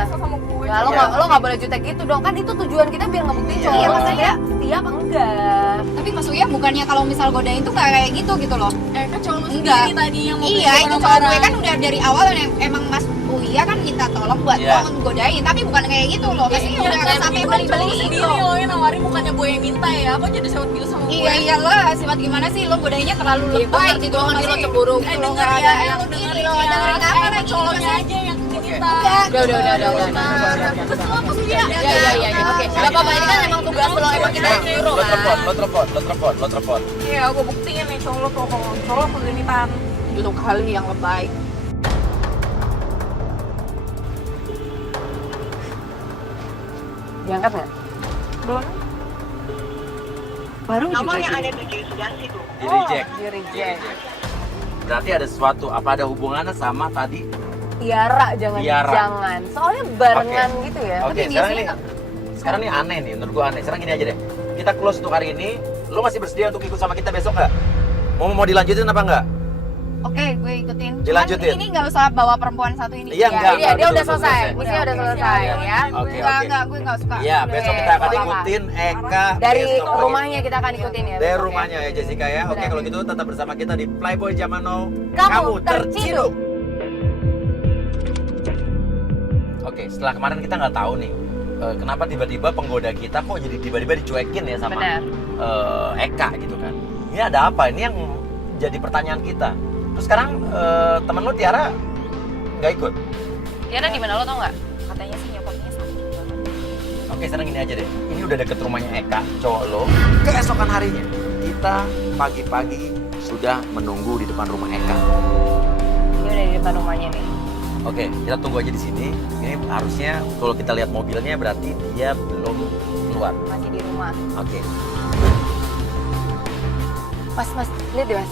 Kesel sama gue. Nah, lo nggak boleh jutek gitu dong. Kan itu tujuan kita biar ngebuktiin Iya, cowok maksudnya setia apa enggak. Tapi Mas Uya bukannya kalau misal godain tuh nggak kayak gitu loh. Kan cowok lu Enggak. sendiri tadi yang mau Iya, itu cowok gue kan udah dari awal emang Mas Uya kan minta tolong buat Iya. lo godain, tapi bukan kayak gitu loh. Maksudnya udah nggak sampai beli-beli sendiri itu. lo yang nawarin bukannya gue yang minta ya. Kok jadi sewot gitu sama gue? Iya iyalah, sifat gimana sih lo godainnya terlalu lebay gitu loh, masih cemburu. Denger nggak ya, ada yang lo ini dengerin loh, ya. dengerin apa lagi Cowoknya maksudnya? aja yang diminta. Udah. Terus lo Mas Uya? Ya. Oke. Gak apa-apa, ini kan emang tugas lo, emang kita yang nyuruh Lo kan. telepon. Iya, gue buktiin nih cowok lo tuh cowok lo kegenitan. Lu kali yang lebay. Diangkat nggak? Belum. Baru Nomor juga yang sih. Anda tuju sudah sibuk. Di reject. Di reject. Berarti ada sesuatu. Apa ada hubungannya sama tadi? Tiara, jangan. Tiara. Soalnya barengan gitu ya. Oke, sekarang ini aneh nih, menurut gua aneh. Sekarang gini aja deh. Kita close untuk hari ini. Lo masih bersedia untuk ikut sama kita besok nggak? Mau dilanjutin apa nggak? Oke, gue ikutin. Dilanjutin. Cuman ini nggak usah bawa perempuan satu ini. Iya, enggak. Iya, dia udah selesai. selesai. Misinya udah selesai ya. Oke. Enggak, gue nggak suka. Iya, besok kita akan Oke, ikutin Eka Dari besok pagi. rumahnya kita akan ikutin ya. Dari besok ya. rumahnya ya Jessica ya. Oke, Benar. kalau gitu tetap bersama kita di Playboy Zaman Now. Kamu terciduk. Oke, setelah kemarin kita nggak tahu nih kenapa tiba-tiba penggoda kita kok jadi tiba-tiba dicuekin ya sama Benar. Eka gitu kan. Ini ada apa? Ini yang jadi pertanyaan kita. Terus sekarang temen lu Tiara nggak ikut? Tiara di mana lo tau nggak? Katanya sih nyokapnya sakit banget. Oke, sekarang gini aja deh. Ini udah deket rumahnya Eka, cowok lo. Keesokan harinya, kita pagi-pagi sudah menunggu di depan rumah Eka. Ini udah di depan rumahnya nih. Oke, kita tunggu aja di sini. Ini harusnya kalau kita lihat mobilnya berarti dia belum keluar. Masih di rumah. Oke, Mas, lihat deh Mas.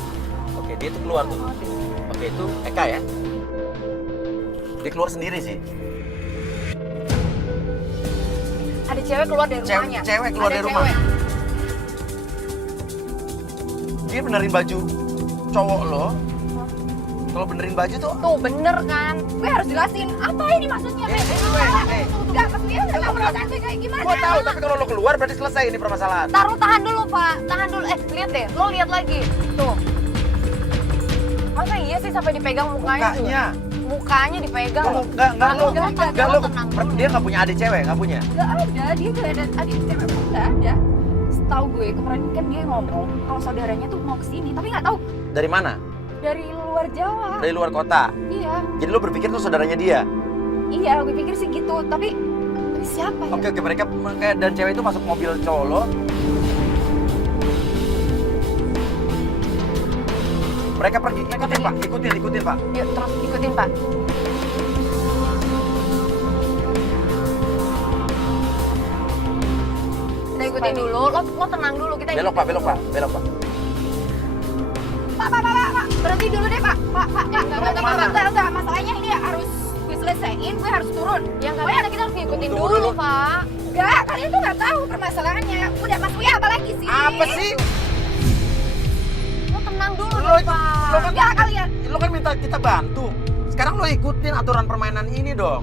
oke dia tuh keluar tuh. Oke, itu Eka ya. Dia keluar sendiri sih. Ada cewek keluar dari rumahnya. Cewek keluar Ada dari rumah. cewek. Dia benerin baju cowok lo. Kalau benerin baju tuh Tuh bener kan? Gue harus jelasin apa ini maksudnya. Enggak, maksudnya enggak tahu perasaan gue kayak gimana. gua tahu, tapi kalau lo keluar berarti selesai ini permasalahan. Tahan dulu Pak, tahan dulu. Lihat deh, lo lihat lagi. Tuh. Masa iya sih sampai dipegang mukanya? Mukanya. Mukanya dipegang. Lo enggak lo. Dia nggak punya adik cewek, nggak punya. Enggak ada, dia gak ada adik cewek pun enggak ada. Setahu gue kemarin kan dia ngomong kalau saudaranya tuh mau kesini, tapi nggak tahu Dari mana? dari luar Jawa. Dari luar kota. Iya, Jadi lo berpikir tuh saudaranya dia. iya, gue pikir sih gitu. Tapi siapa ya? Oke, mereka dan cewek itu masuk mobil cowok lo. Mereka pergi, ikutin Pak, ikutin Pak. Yuk terus ikutin Pak. Kita ikutin dulu, lo tenang dulu, kita Belok Pak, belok Pak. Pak, berhenti dulu deh Pak. Pak, enggak, masalahnya ini harus gue selesaiin, gue harus turun. Yang kalian kita harus ngikutin Tunggu dulu, dulu. Pak. Enggak, kalian tuh nggak tahu permasalahannya. Udah Mas Wia apa lagi sih? Apa sih? Lo tenang dulu Lo dong, itu, Pak. lo kan, Enggak kalian. lo kan minta kita bantu. Sekarang lo ikutin aturan permainan ini dong.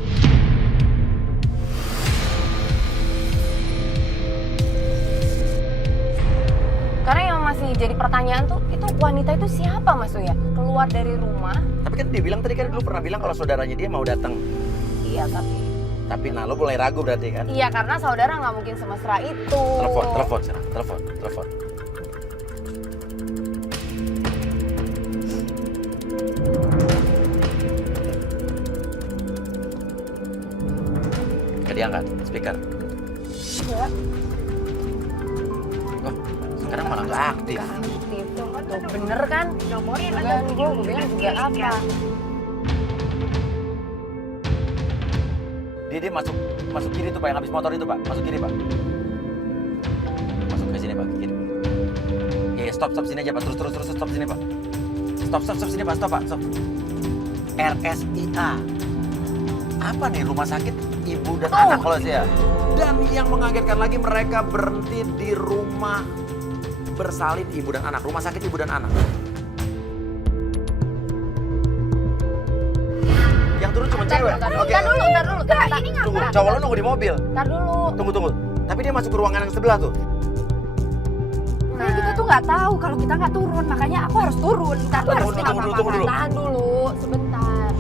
Karena yang masih jadi pertanyaan tuh, itu wanita itu siapa Mas Uya? Keluar dari rumah. Tapi kan dia bilang tadi kan dulu pernah bilang kalau saudaranya dia mau datang. Iya, Tapi nah lo mulai ragu berarti kan? iya karena saudara nggak mungkin semesra itu. Telepon sekarang, telepon. Gak diangkat, speaker. Enggak. Oh, sekarang malah nggak aktif. Aktif tuh, bener kan? Nomorin Dan gue bilang juga apa? Dia masuk kiri tuh Pak, yang habis motor itu Pak. Masuk kiri Pak. Masuk ke sini Pak, ke kiri. Ya, stop sini aja Pak. Terus stop sini Pak. Stop sini Pak, stop Pak, stop. RSIA. Apa nih, rumah sakit ibu dan anak kalau saya. Dan yang mengagetkan lagi mereka berhenti di rumah bersalin ibu dan anak, rumah sakit ibu dan anak. Yang turun cuma cewek. Oke. Ntar dulu. Ini Tunggu, ngapa? cowok lo nunggu di mobil. Ntar dulu. Tunggu. Tapi dia masuk ke ruangan yang sebelah tuh. Nah, kita tuh nggak tahu kalau kita nggak turun, makanya aku harus turun. Ntar tuh harus Tunggu dulu. Tahan dulu, sebentar.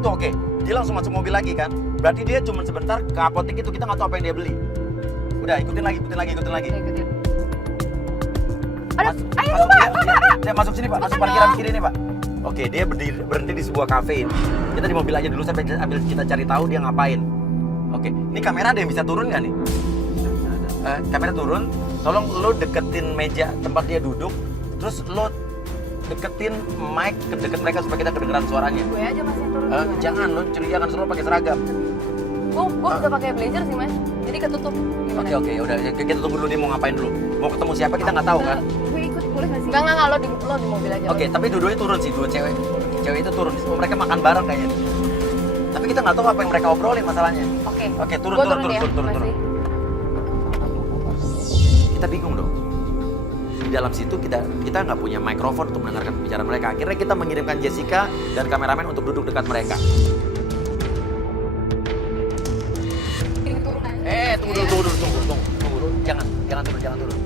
Tuh oke, dia langsung masuk mobil lagi kan. Berarti dia cuma sebentar ke apotek itu, kita nggak tahu apa yang dia beli. Udah, ikutin lagi. Ikutin. Ayo Pak. Dia masuk sini Pak, masuk parkiran kiri nih Pak. Oke, dia berhenti di sebuah kafe ini. Kita di mobil aja dulu sampai kita cari tahu dia ngapain. Oke, ini kamera ada yang bisa turun nggak nih? Kamera turun, tolong lo deketin meja tempat dia duduk, terus lo deketin mic ke deket mereka supaya kita kedengeran suaranya. Gue aja masih turun. Jangan, lo curiga kan selalu pakai seragam. Gue udah pakai blazer sih Mas, jadi ketutup. Gimana? Oke, udah kita tunggu dulu dia mau ngapain dulu. Mau ketemu siapa kita nggak tahu kan? Gue ikut boleh nggak sih? Enggak, lo di mobil aja. Oke, tapi dua-duanya turun sih, dua cewek. Cewek itu turun, mereka makan bareng kayaknya. Tapi kita nggak tahu apa yang mereka obrolin masalahnya. Oke, turun. Masih. Kita bingung dong. Di dalam situ kita nggak punya mikrofon untuk mendengarkan pembicaraan mereka. Akhirnya kita mengirimkan Jessica dan kameramen untuk duduk dekat mereka. Tunggu dulu. Jangan turun.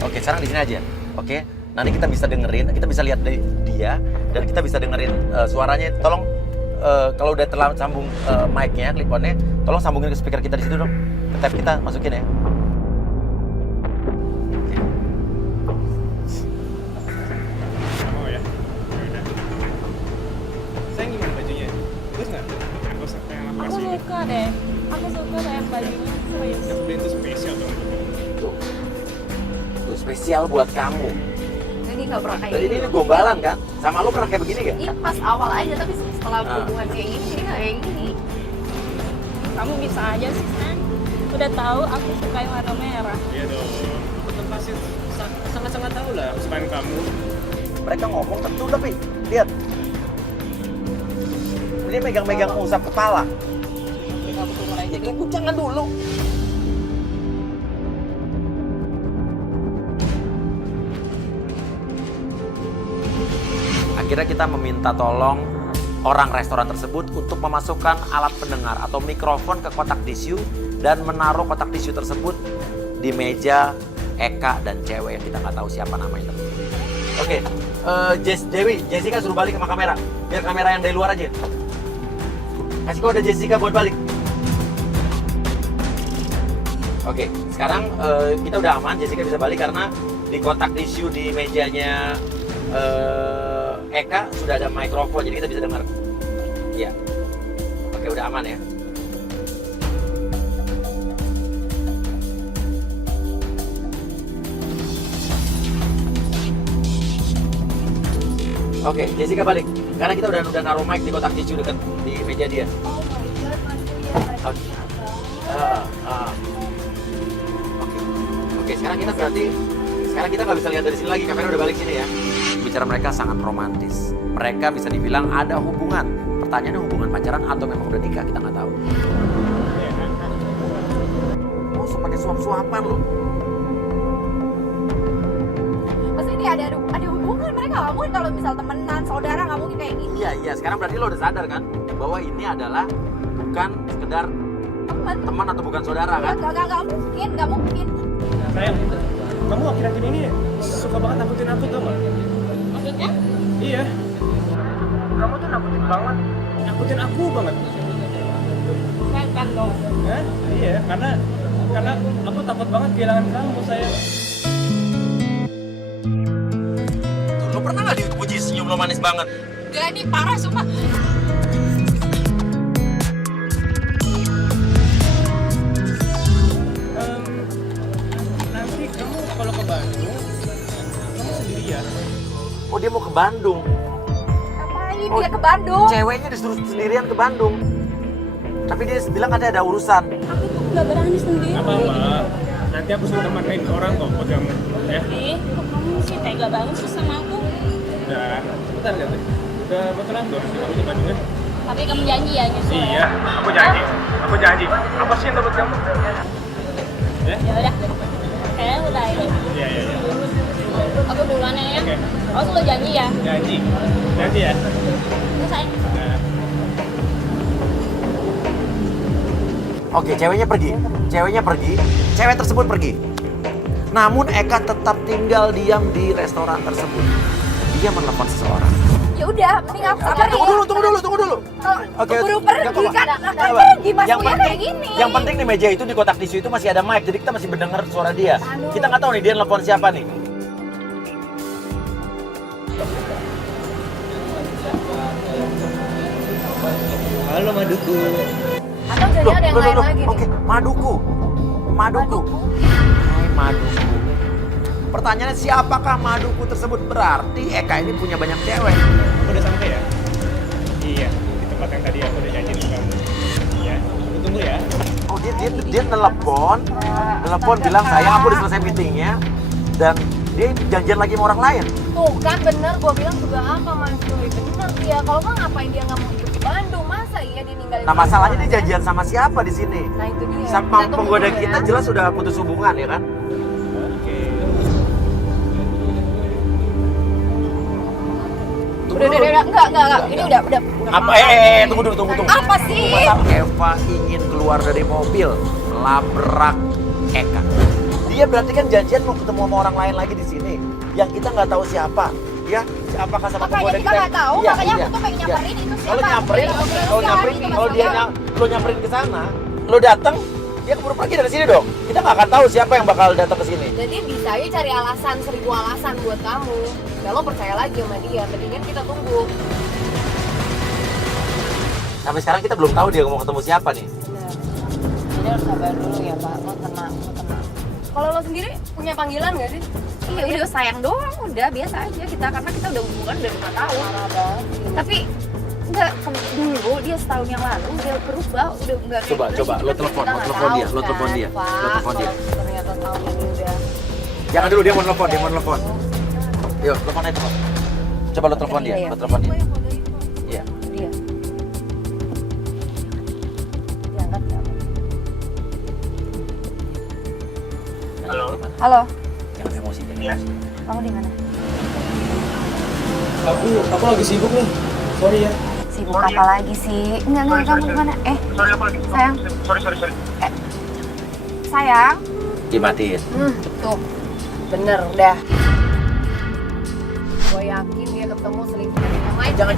Oke, sekarang di sini aja. Oke, nanti kita bisa dengerin, kita bisa lihat dia dan kita bisa dengerin suaranya. Tolong kalau udah tersambung mic-nya, clip-on-nya, tolong sambungin ke speaker kita di situ dong. Ke tab kita masukin ya. Oh ya, udah. Saya gimana bajunya? Bagus nggak? Yang aku Aku kasih. suka deh. Aku suka kayak bajunya serius. Yang beli itu spesial dong. Tuh spesial buat kamu. Ini nggak pernah kayak Jadi ini gombalan kan? Sama lu pernah kayak begini gak? Iya pas awal aja, tapi setelah Ah. hubungan kayak gini dia nggak kayak gini. Kamu bisa aja sih, San. Udah tahu aku suka yang warna merah. Iya dong. Aku tuh pasti sangat-sangat tahu lah kesukaan kamu. Mereka ngomong tentu tapi lihat. Dia megang-megang usap kepala. Kamu tunggu aja. Ya, jangan dulu. Akhirnya kita meminta tolong orang restoran tersebut untuk memasukkan alat pendengar atau mikrofon ke kotak tisu dan menaruh kotak tisu tersebut di meja Eka dan cewek yang kita nggak tahu siapa namanya tersebut. Oke, Jessica suruh balik sama kamera. Biar kamera yang dari luar aja. Kasih kode Jessica buat balik. Oke, sekarang kita udah aman. Jessica bisa balik karena di kotak tisu di mejanya Eka sudah ada mikrofon, jadi kita bisa dengar. Iya. Oke, udah aman ya. Oke, Jessica balik. Karena kita udah naruh mic di kotak tisu dekat di meja dia. Oke. Oke, sekarang kita nggak bisa lihat dari sini lagi, kamera udah balik sini ya. Bicara mereka sangat romantis. Mereka bisa dibilang ada hubungan. Pertanyaannya hubungan pacaran atau memang udah nikah, kita nggak tahu. Oh, pakai suap-suapan loh. Pasti ini ada hubungan, mereka nggak mungkin kalau misal temenan, saudara nggak mungkin kayak gini. Iya. Sekarang berarti lo udah sadar kan bahwa ini adalah bukan sekedar teman atau bukan saudara kan? Nggak mungkin. Sayang, kamu akhir-akhir ini suka banget nakutin aku tau gak? Maksudnya? Iya. Kamu tuh nakutin banget. Nakutin aku banget. Setan dong. Hah? Iya, karena aku takut banget kehilangan kamu, sayang. Lo pernah nggak dipuji senyum lo manis banget? Gak, ini parah sumpah. Nanti kamu kalau ke Bandung, kamu sendirian. Oh, dia mau ke Bandung. Ngapain dia ke Bandung? Ceweknya disuruh sendirian ke Bandung. Tapi dia bilang ada urusan. Aku tuh nggak berani sendiri. Apa-apa. Nanti aku suruh temenin orang kok buat kamu. Ya? Kok kamu sih tega banget sih sama aku? Udah, cepetan lihat deh. Udah bakalan tuh, kamu ke Bandung ya? Tapi kamu janji ya nyusul ya? Iya, aku janji. Aku janji. Apa sih yang dapat kamu? Ya? Ya udah. Kayaknya udah ini. Iya. Aku duluan ya. Oke. Aku tuh janji ya. Janji. Janji ya? Terus sayang. Nah. Oke, ceweknya pergi. Cewek tersebut pergi. Namun Eka tetap tinggal diam di restoran tersebut. Dia menelepon seseorang. Ya udah, mending aku cari. Tunggu dulu. Oke, Keburu nggak pergi apa-apa. kan? Nggak Kan apa. pergi masuknya kayak gini. Yang penting di meja itu, di kotak tisu itu masih ada mic, jadi kita masih mendengar suara dia. Kita nggak tahu nih dia nelfon siapa nih. Halo Maduku. Atau jadi ada yang lain lagi nih. Oke, Maduku. Hai Maduku. Pertanyaannya siapakah Maduku tersebut? Berarti Eka ini punya banyak cewek. Aku udah sampai ya? Iya, di tempat yang tadi aku udah janji sama kamu. Ya, aku tunggu ya. Oh, dia telepon bilang sayang aku udah selesai meetingnya dan dia janjian lagi sama orang lain. Tuh kan bener, gue bilang juga apa Mas Dwi, bener dia. Kalau nggak ngapain dia nggak mau hidup di Bandung, masa iya dia ninggalin. Nah masalahnya dia janjian sama siapa di sini? Nah itu dia. Sama Kita tunggu penggoda dulu kita ya. jelas sudah putus hubungan ya kan? Oke. Udah, enggak. Ini udah. Apa? Tunggu dulu. Apa sih? Masa Eva ingin keluar dari mobil, labrak Eka. Dia berarti kan janjian mau ketemu sama orang lain lagi di sini, yang kita nggak tahu siapa, ya? Apakah sama Makanya penggoda kita nggak tahu, Iya, makanya iya, aku tuh pengen iya. nyamperin itu siapa. Kalau nyamperin, Itu lo nyamperin ke sana, lo datang, dia keburu pergi dari sini dong. Kita nggak akan tahu siapa yang bakal datang ke sini. Jadi bisa aja cari alasan, 1000 alasan buat kamu. Ya lo percaya lagi sama dia, mendingan kita tunggu. Sampai sekarang kita belum tahu dia mau ketemu siapa nih. Benar. Jadi harus sabar dulu ya Pak, lo tenang. Kalau lo sendiri punya panggilan nggak sih? Iya udah sayang doang, udah biasa aja kita karena kita udah hubungan udah 5 tahun. Parah banget. Tapi enggak dulu dia setahun yang lalu udah berubah, udah enggak kayak Coba, dulu. lo Kita telepon nggak dia, tahu, lo telepon dia. Kalau ternyata tahun ini udah. Jangan dulu, dia mau telepon. Yuk, telepon aja. Coba lo telepon dia, Iya. lo telepon dia. Iya. Dia. Diangkat nggak? Halo. Halo, Jangan emosi. Iya. kamu di mana? Aku lagi sibuk nih. Sorry ya. Sibuk apa lagi sih? Enggak, kamu gimana? Sorry apa lagi? Sayang. Sorry. Sayang. Dimatiin. Tuh, bener udah. Gue yakin dia ketemu selingkuhan yang lain. Jangan.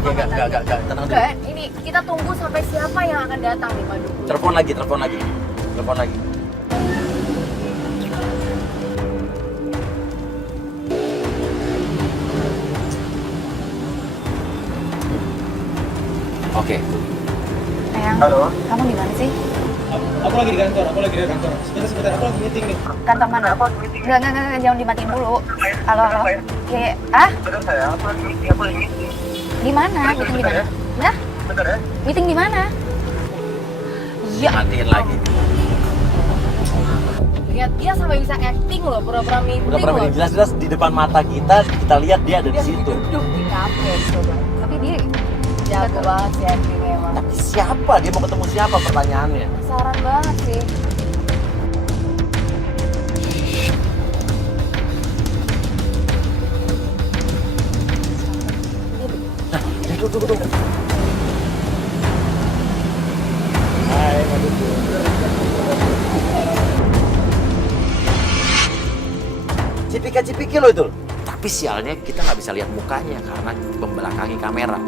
Oke, enggak. Tenang dulu. Enggak, ini kita tunggu sampai siapa yang akan datang nih, Madu. Telepon lagi. Oke. Sayang. Halo. Kamu di mana sih? Aku lagi di kantor. Sebentar, aku lagi meeting nih. Kantor mana? Enggak, jangan dimatiin dulu. Halo. Kayak, Betul saya, aku lagi meeting. di mana? Meeting di mana? Nah, Bentar ya. meeting di mana? Iya, Matiin lagi. lihat dia sampai bisa acting loh, pura-pura meeting Udah pernah loh. jelas-jelas di depan mata kita lihat dia ada di Dia situ. duduk di kafe coba. Tapi dia Jago banget sih actingnya emang. Tapi siapa? Dia mau ketemu siapa pertanyaannya? Penasaran banget sih. Tunggu. Hai, Madu. Cipika-cipiki lo itu. Tapi sialnya kita nggak bisa lihat mukanya karena membelakangi kamera.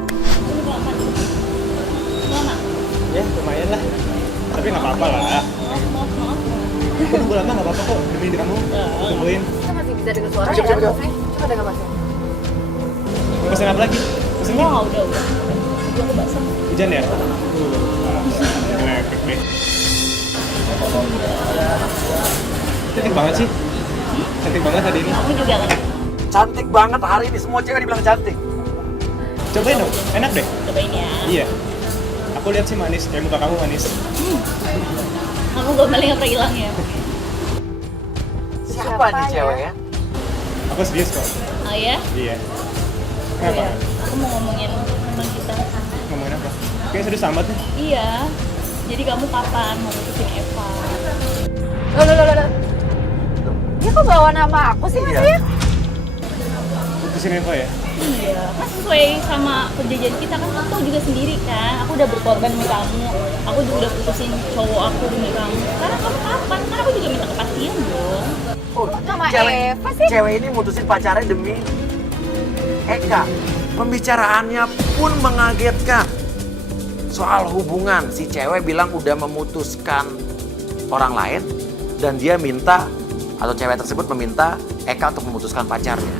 Ya, lumayan lah. Tapi nggak apa-apa lah. Aku nunggu lama nggak apa-apa kok. Demi kamu, aku tungguin. Kita masih bisa dengar suara ya Coba. kan? Coba dengar Mas. Mau pesen apa lagi? Pesen nih. Udah. Gue basah. Hujan ya? Ngepek deh. Cantik banget sih. Cantik banget hari ini. Kamu juga kan? Cantik banget hari ini, semua cewek dibilang cantik. Cobain dong, enak deh. Cobain ya. Iya. Aku lihat sih manis, kayak muka kamu manis. Kamu gomelnya nggak pernah hilang ya? Siapa nih cewek ya? Aku serius kok. Oh ya? Iya. Kenapa? Iya. Aku mau ngomongin teman kita. Ngomongin apa? Kayaknya serius amat nih. Iya. Jadi kamu kapan mau putusin Eva? Loh. Dia kok bawa nama aku sih Mas ya? Putusin Eva ya? Iya. Kan sesuai sama perjanjian kita kan kamu tahu juga sendiri kan. Aku udah berkorban demi kamu. Aku juga udah putusin cowok aku demi kamu. Sekarang kamu kapan? Karena aku juga minta kepastian dong. Oh, Nama Eva sih. Cewek ini mutusin pacarnya demi Eka. Pembicaraannya pun mengagetkan. Soal hubungan, si cewek bilang udah memutuskan orang lain dan dia minta atau cewek tersebut meminta Eka untuk memutuskan pacarnya.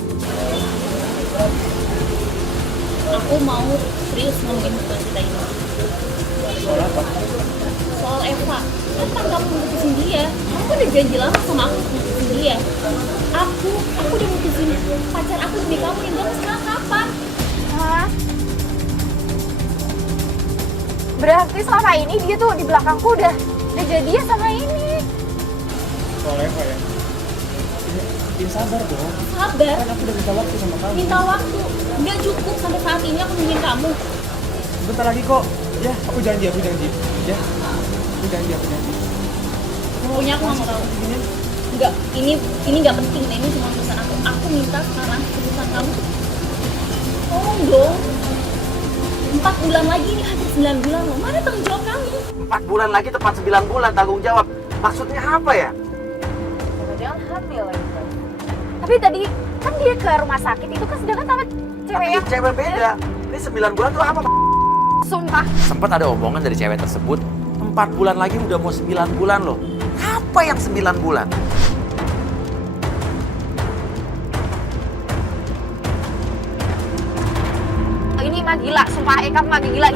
Aku mau serius ngomongin hubungan kita ini. Soal apa? Soal Eva. Kapan kamu mutusin dia? Kamu udah janji lama sama aku untuk mutusin dia. Aku udah mutusin pacar aku demi kamu yang kamu sekarang kapan? Hah? Berarti selama ini dia tuh di belakangku udah jadian sama ini. Soal Eva ya? Ya sabar dong. Sabar. Kan aku udah minta waktu sama kamu. Minta waktu. Nggak cukup sampai saat ini aku nungguin kamu. Sebentar lagi kok. Ya, aku janji. Ya, aku janji. Pokoknya aku nggak mau tahu. Enggak, ini nggak penting. Ini cuma urusan aku. Aku minta sekarang urusan kamu. Tolong dong. 4 bulan lagi ini hampir 9 bulan loh. Mana tanggung jawab kamu? 4 bulan lagi tepat 9 bulan tanggung jawab. Maksudnya apa ya? Jangan hamil lagi. Tapi tadi kan dia ke rumah sakit itu kan sedangkan sama cewek yang Cewek beda. Ini 9 bulan tuh apa? sumpah. Sempat ada omongan dari cewek tersebut, 4 bulan lagi udah mau 9 bulan loh. Apa yang 9 bulan? Ini mah gila, sumpah Eka mah gila.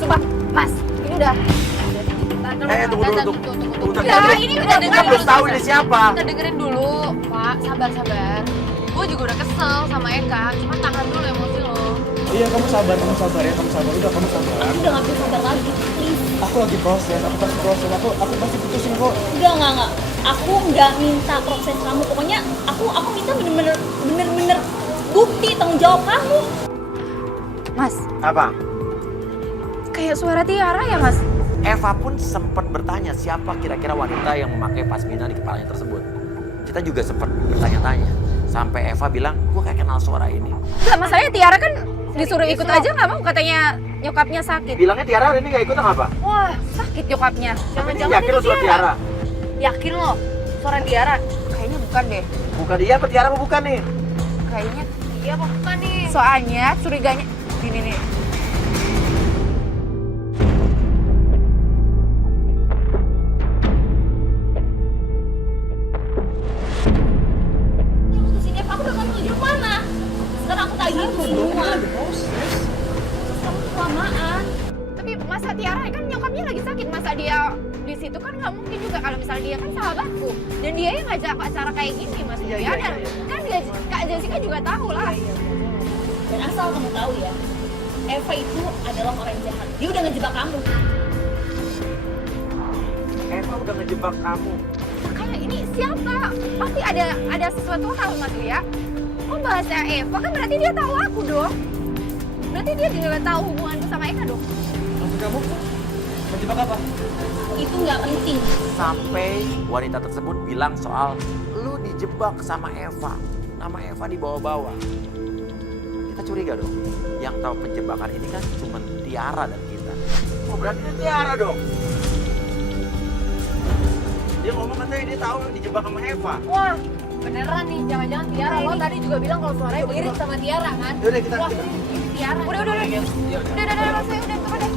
Sumpah, Mas, ini udah. Tunggu. Ya, ini udah Kita belum tahu ini siapa. Kita dengerin dulu, Pak. Sabar. Gue juga udah kesel sama Eka. Cuma tahan dulu emosi lo. Iya, kamu sabar ya, kamu sabar. Udah, kamu sabar. Aku udah nggak bisa sabar lagi. Please. Aku lagi proses, aku pasti putusin kok. Enggak. Aku nggak minta proses kamu. Pokoknya aku minta bener-bener bukti tanggung jawab kamu. Mas, Apa? kayak suara Tiara ya, Mas? Eva pun sempat bertanya siapa kira-kira wanita yang memakai pasmina di kepalanya tersebut. Kita juga sempat bertanya-tanya, Sampai Eva bilang, gue kayak kenal suara ini. Enggak, masalahnya Tiara kan disuruh ikut aja nggak mau, katanya nyokapnya sakit. Bilangnya Tiara hari ini gak ikut apa? Wah, sakit nyokapnya. Jangan-jangan Yakin lo suara Tiara? Yakin lo? Suara Tiara? Kayaknya bukan deh. Bukan dia apa Tiara apa bukan nih? Kayaknya dia apa bukan nih? Soalnya curiganya gini nih. Putusin Eva, aku udah gak menuju mana. Sekarang aku tagih itu semua. Kamu kelamaan. Tapi masa Tiara kan nyokapnya lagi sakit, masa dia di situ kan nggak mungkin juga kalau misalnya dia kan sahabatku dan dia yang ngajak acara kayak gini maksudnya dan kan dia, Kak Jessica juga tahu lah. Dan asal kamu tahu ya, Eva itu adalah orang jahat. Dia udah ngejebak kamu. Eva udah ngejebak kamu. Makanya ini siapa? Pasti ada sesuatu hal Mas ya. Kok bahasa Eva kan berarti dia tahu aku dong. Berarti dia juga tahu hubunganku sama Eka dong. Maksud kamu? Menjebak apa? Itu nggak penting. Sampai wanita tersebut bilang soal lu dijebak sama Eva. Nama Eva dibawa-bawa. Kita curiga dong. Yang tahu penjebakan ini kan cuma Tiara dan kita. Oh berarti ini Tiara dong. Dia ngomong katanya dia tahu dijebak sama Eva. Wah, beneran nih. Jangan-jangan Tiara. Lo tadi juga bilang kalau suaranya mirip sama Tiara kan? Yaudah kita. Wah, ini Tiara. Udah, saya udah coba deh.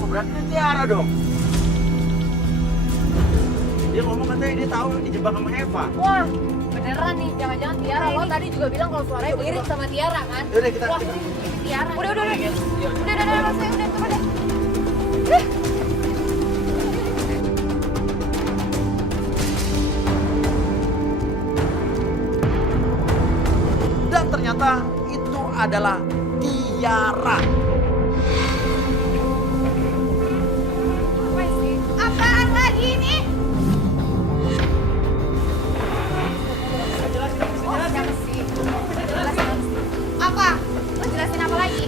Oh berarti ini Tiara dong. Dia ngomong katanya dia tahu dijebak sama Eva. Wah, beneran nih. Jangan-jangan Tiara. Lo tadi juga bilang kalau suaranya mirip sama Tiara kan? Yaudah kita. Wah, ini Tiara. Udah, saya udah coba deh. Dan ternyata itu adalah Tiara. Apa sih? Apaan lagi ini? Oh, siapa sih? Jelasin. Apa? Lo jelasin apa lagi?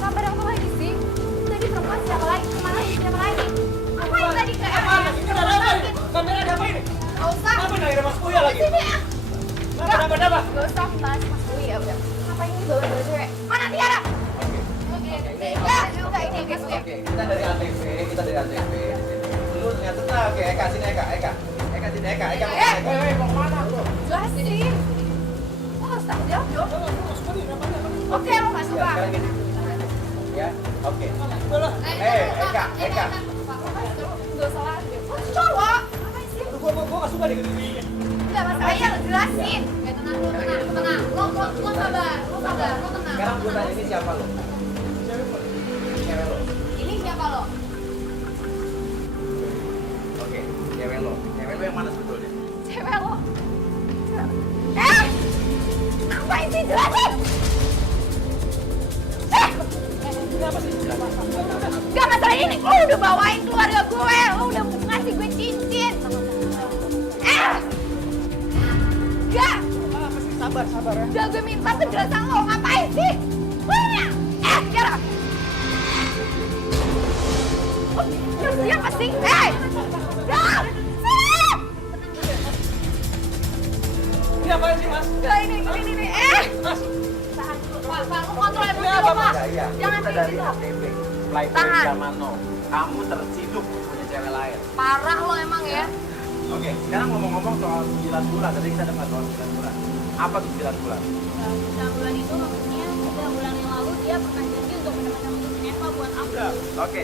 Kabar apa lagi sih? Tadi perempuan siapa lagi? Kemana lagi? Siapa lagi? Apa yang tadi ke Eva? Ini ada apa ini? Kamera ada apa ini? Gak usah. Apa nih ada Mas Kuya lagi? Sini ya. Kenapa? Gak usah bahas Mas Uy ya udah. Ngapain ini bawa cewek? Mana Tiara? Oke. Ya, udah ini guys ya. Oke, kita dari ATV, Lu ternyata oke, Eka sini Eka sini Eka mau kemana lu? Jelasin. Lo harus tanggung jawab dong. Oke, lo gak suka. Sekarang gini. Ya, oke. Eka. Gak salah. Lo cowok. Ngapain sih? Gua gak suka deh gitu. Enggak masalahnya lo jelasin. Tenang. Lo sabar. Lo tenang. Sekarang gue tanya ini siapa lo? Cewek lo. Ini siapa lo? Oke, cewek lo yang mana sebetulnya? Cewek lo. Ngapain sih jelasin? Gak masalah ini, lo udah bawain keluarga gue, lo udah ngasih gue cincin. Gak. Sabar ya. Udah gue minta penjelasan lo, ngapain sih? Punya. Sekarang. Lo siapa sih? Gak. Ini apaan sih Mas? Gak ini. Mas. Pak, lo kontrol emosi Ini lo, apa, Pak. Iya, Jangan kita kayak dari gitu. ATV. Flight Tahan. zaman no. Kamu terciduk punya cewek lain. Parah lo emang ya. Oke, sekarang ngomong-ngomong soal 9 bulan. Tadi kita dengar soal 9 bulan. Apa tuh 9 bulan? 9 bulan itu maksudnya 3 bulan yang lalu dia pernah janji untuk mendapatkan putusin Eva buat aku. Oke.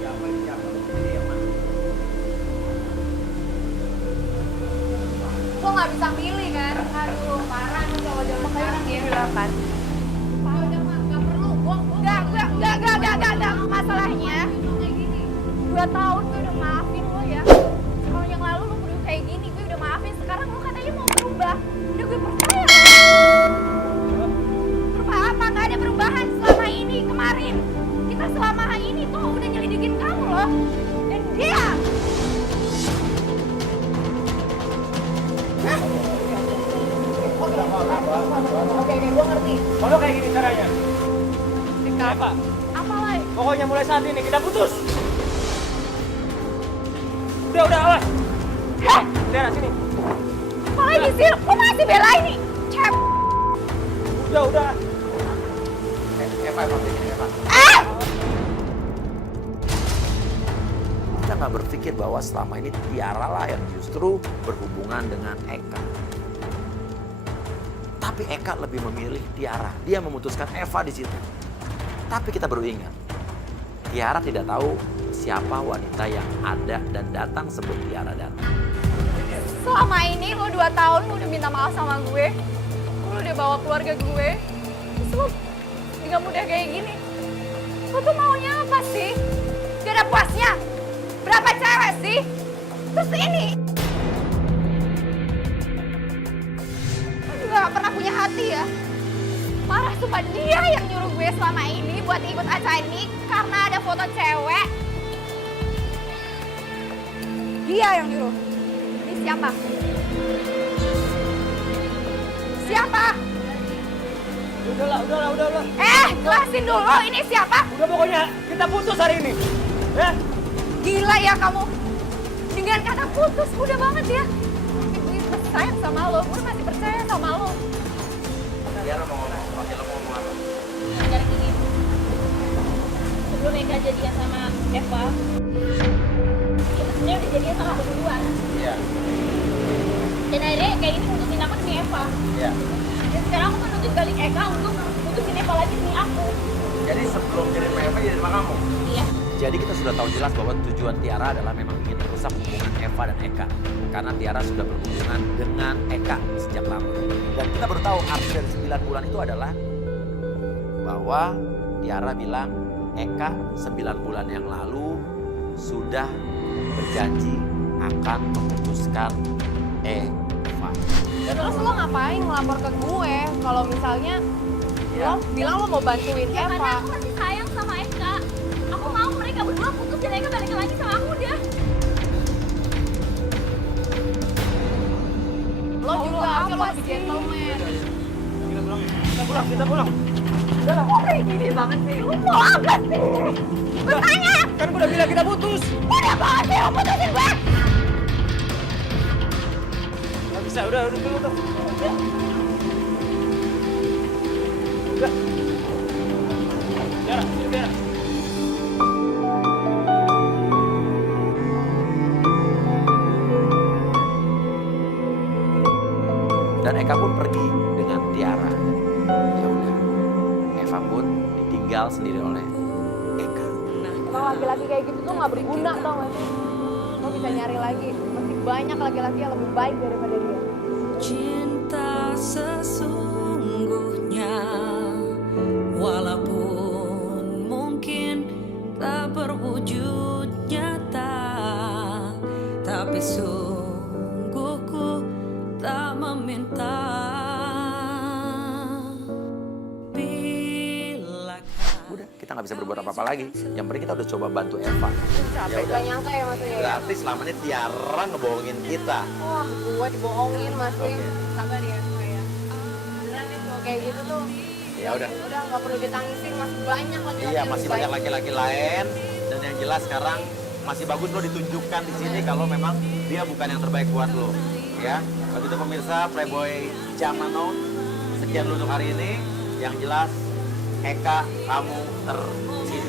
Siapa ini yang mana? Lo nggak bisa milih kan? Aduh, parah nih cowok zaman sekarang ya. Silakan. Udah mah, nggak perlu. Enggak. Masalahnya 2 tahun gue udah maafin lo ya. Kalau yang lalu lo udah kayak gini, gue udah maafin. Sekarang lo katanya mau berubah. Udah gue percaya. Berubah apa? Gak ada perubahan selama ini, kemarin. Kita selama ini tuh udah nyelidikin kamu loh. Dan dia. Oke, gue ngerti. Kalau kayak gini caranya. Eva, Apa lagi? pokoknya mulai saat ini kita putus. Udah, awas. Daerah sini. Apa lagi sih? Kok masih belain nih? Cep. Udah. Eva, Eva. Kita nggak berpikir bahwa selama ini Tiara lah yang justru berhubungan dengan Eka. Tapi Eka lebih memilih Tiara. Dia memutuskan Eva di situ. Tapi kita baru ingat, Tiara tidak tahu siapa wanita yang ada dan datang sebelum Tiara datang. Selama ini lo 2 tahun lo udah minta maaf sama gue. Lo udah bawa keluarga gue. Terus lo nggak mudah kayak gini. Lo tuh maunya apa sih? Gak ada puasnya. Berapa cewek sih? Terus ini. Lo gak pernah punya hati ya? Parah, sumpah dia yang nyuruh gue selama ini buat ikut acara ini karena ada foto cewek. Dia yang nyuruh. Ini siapa? Siapa? Udah. Jelasin dulu ini siapa? Udah pokoknya kita putus hari ini. Ya? Gila ya kamu. Dengan kata putus mudah banget ya. Gue masih sayang sama lo, gue masih percaya sama lo. Tiara mau ngomong, pakai lo mau ngomong apa? Gara-gara gini. Sebelum Eka jadian sama Eva, kita sebenarnya udah jadian sama aku duluan. Iya. Dan akhirnya kayak ini mutusin aku demi Eva. Iya. Dan sekarang aku menuntut balik Eka untuk mutusin Eva lagi demi aku. Jadi sebelum jadi sama Eva, jadi sama kamu? Iya. Jadi kita sudah tahu jelas bahwa tujuan Tiara adalah memang ingin merusak hubungan Eva dan Eka. Karena Tiara sudah berhubungan dengan Eka sejak lama. Dan kita baru tahu arti dari 9 bulan itu adalah bahwa Tiara bilang Eka 9 bulan yang lalu sudah berjanji akan memutuskan Eva. Terus lo ngapain ngelapor ke gue kalau misalnya lo bilang lo mau bantuin Ya karena Eva? aku masih sayang sama Eka. Aku mau mereka berdua putus dan Eka balik lagi sama aku udah. Lo juga harusnya lo lebih gentleman. Kita pulang. Kok kayak gini banget sih? Lo mau apa sih? Bertanya! Kan gue udah bilang kita putus. Udah banget sih lo putusin gue! Gak bisa, udah dulu tuh. Udah. Tiara. Dan Eka pun pergi dengan Tiara. Ya udah, Eva pun ditinggal sendiri oleh Eka. Emang laki-laki kayak gitu tuh gak berguna tau gak sih? Lo bisa nyari lagi, masih banyak laki-laki yang lebih baik daripada dia. Cinta sesungguhnya, walaupun mungkin tak berwujud nyata, tapi sungguh ku tak meminta. Udah, kita nggak bisa berbuat apa-apa lagi. Yang penting kita udah coba bantu Eva. Capek gak nyangka ya Mas ya? Berarti selama ini Tiara ngebohongin kita. Wah, gue dibohongin Mas Lim. Oke. Sabar ya, saya. Beneran nih kalau kayak gitu tuh. Ya udah. Udah gak perlu ditangisin, masih banyak laki-laki Iya, yang masih lebih banyak baik. laki-laki lain. Dan yang jelas sekarang masih bagus lo ditunjukkan di sini kalau memang dia bukan yang terbaik buat lo. Ya, begitu pemirsa Playboy Zaman Now. Sekian dulu untuk hari ini. Yang jelas Eka, kamu tercinta.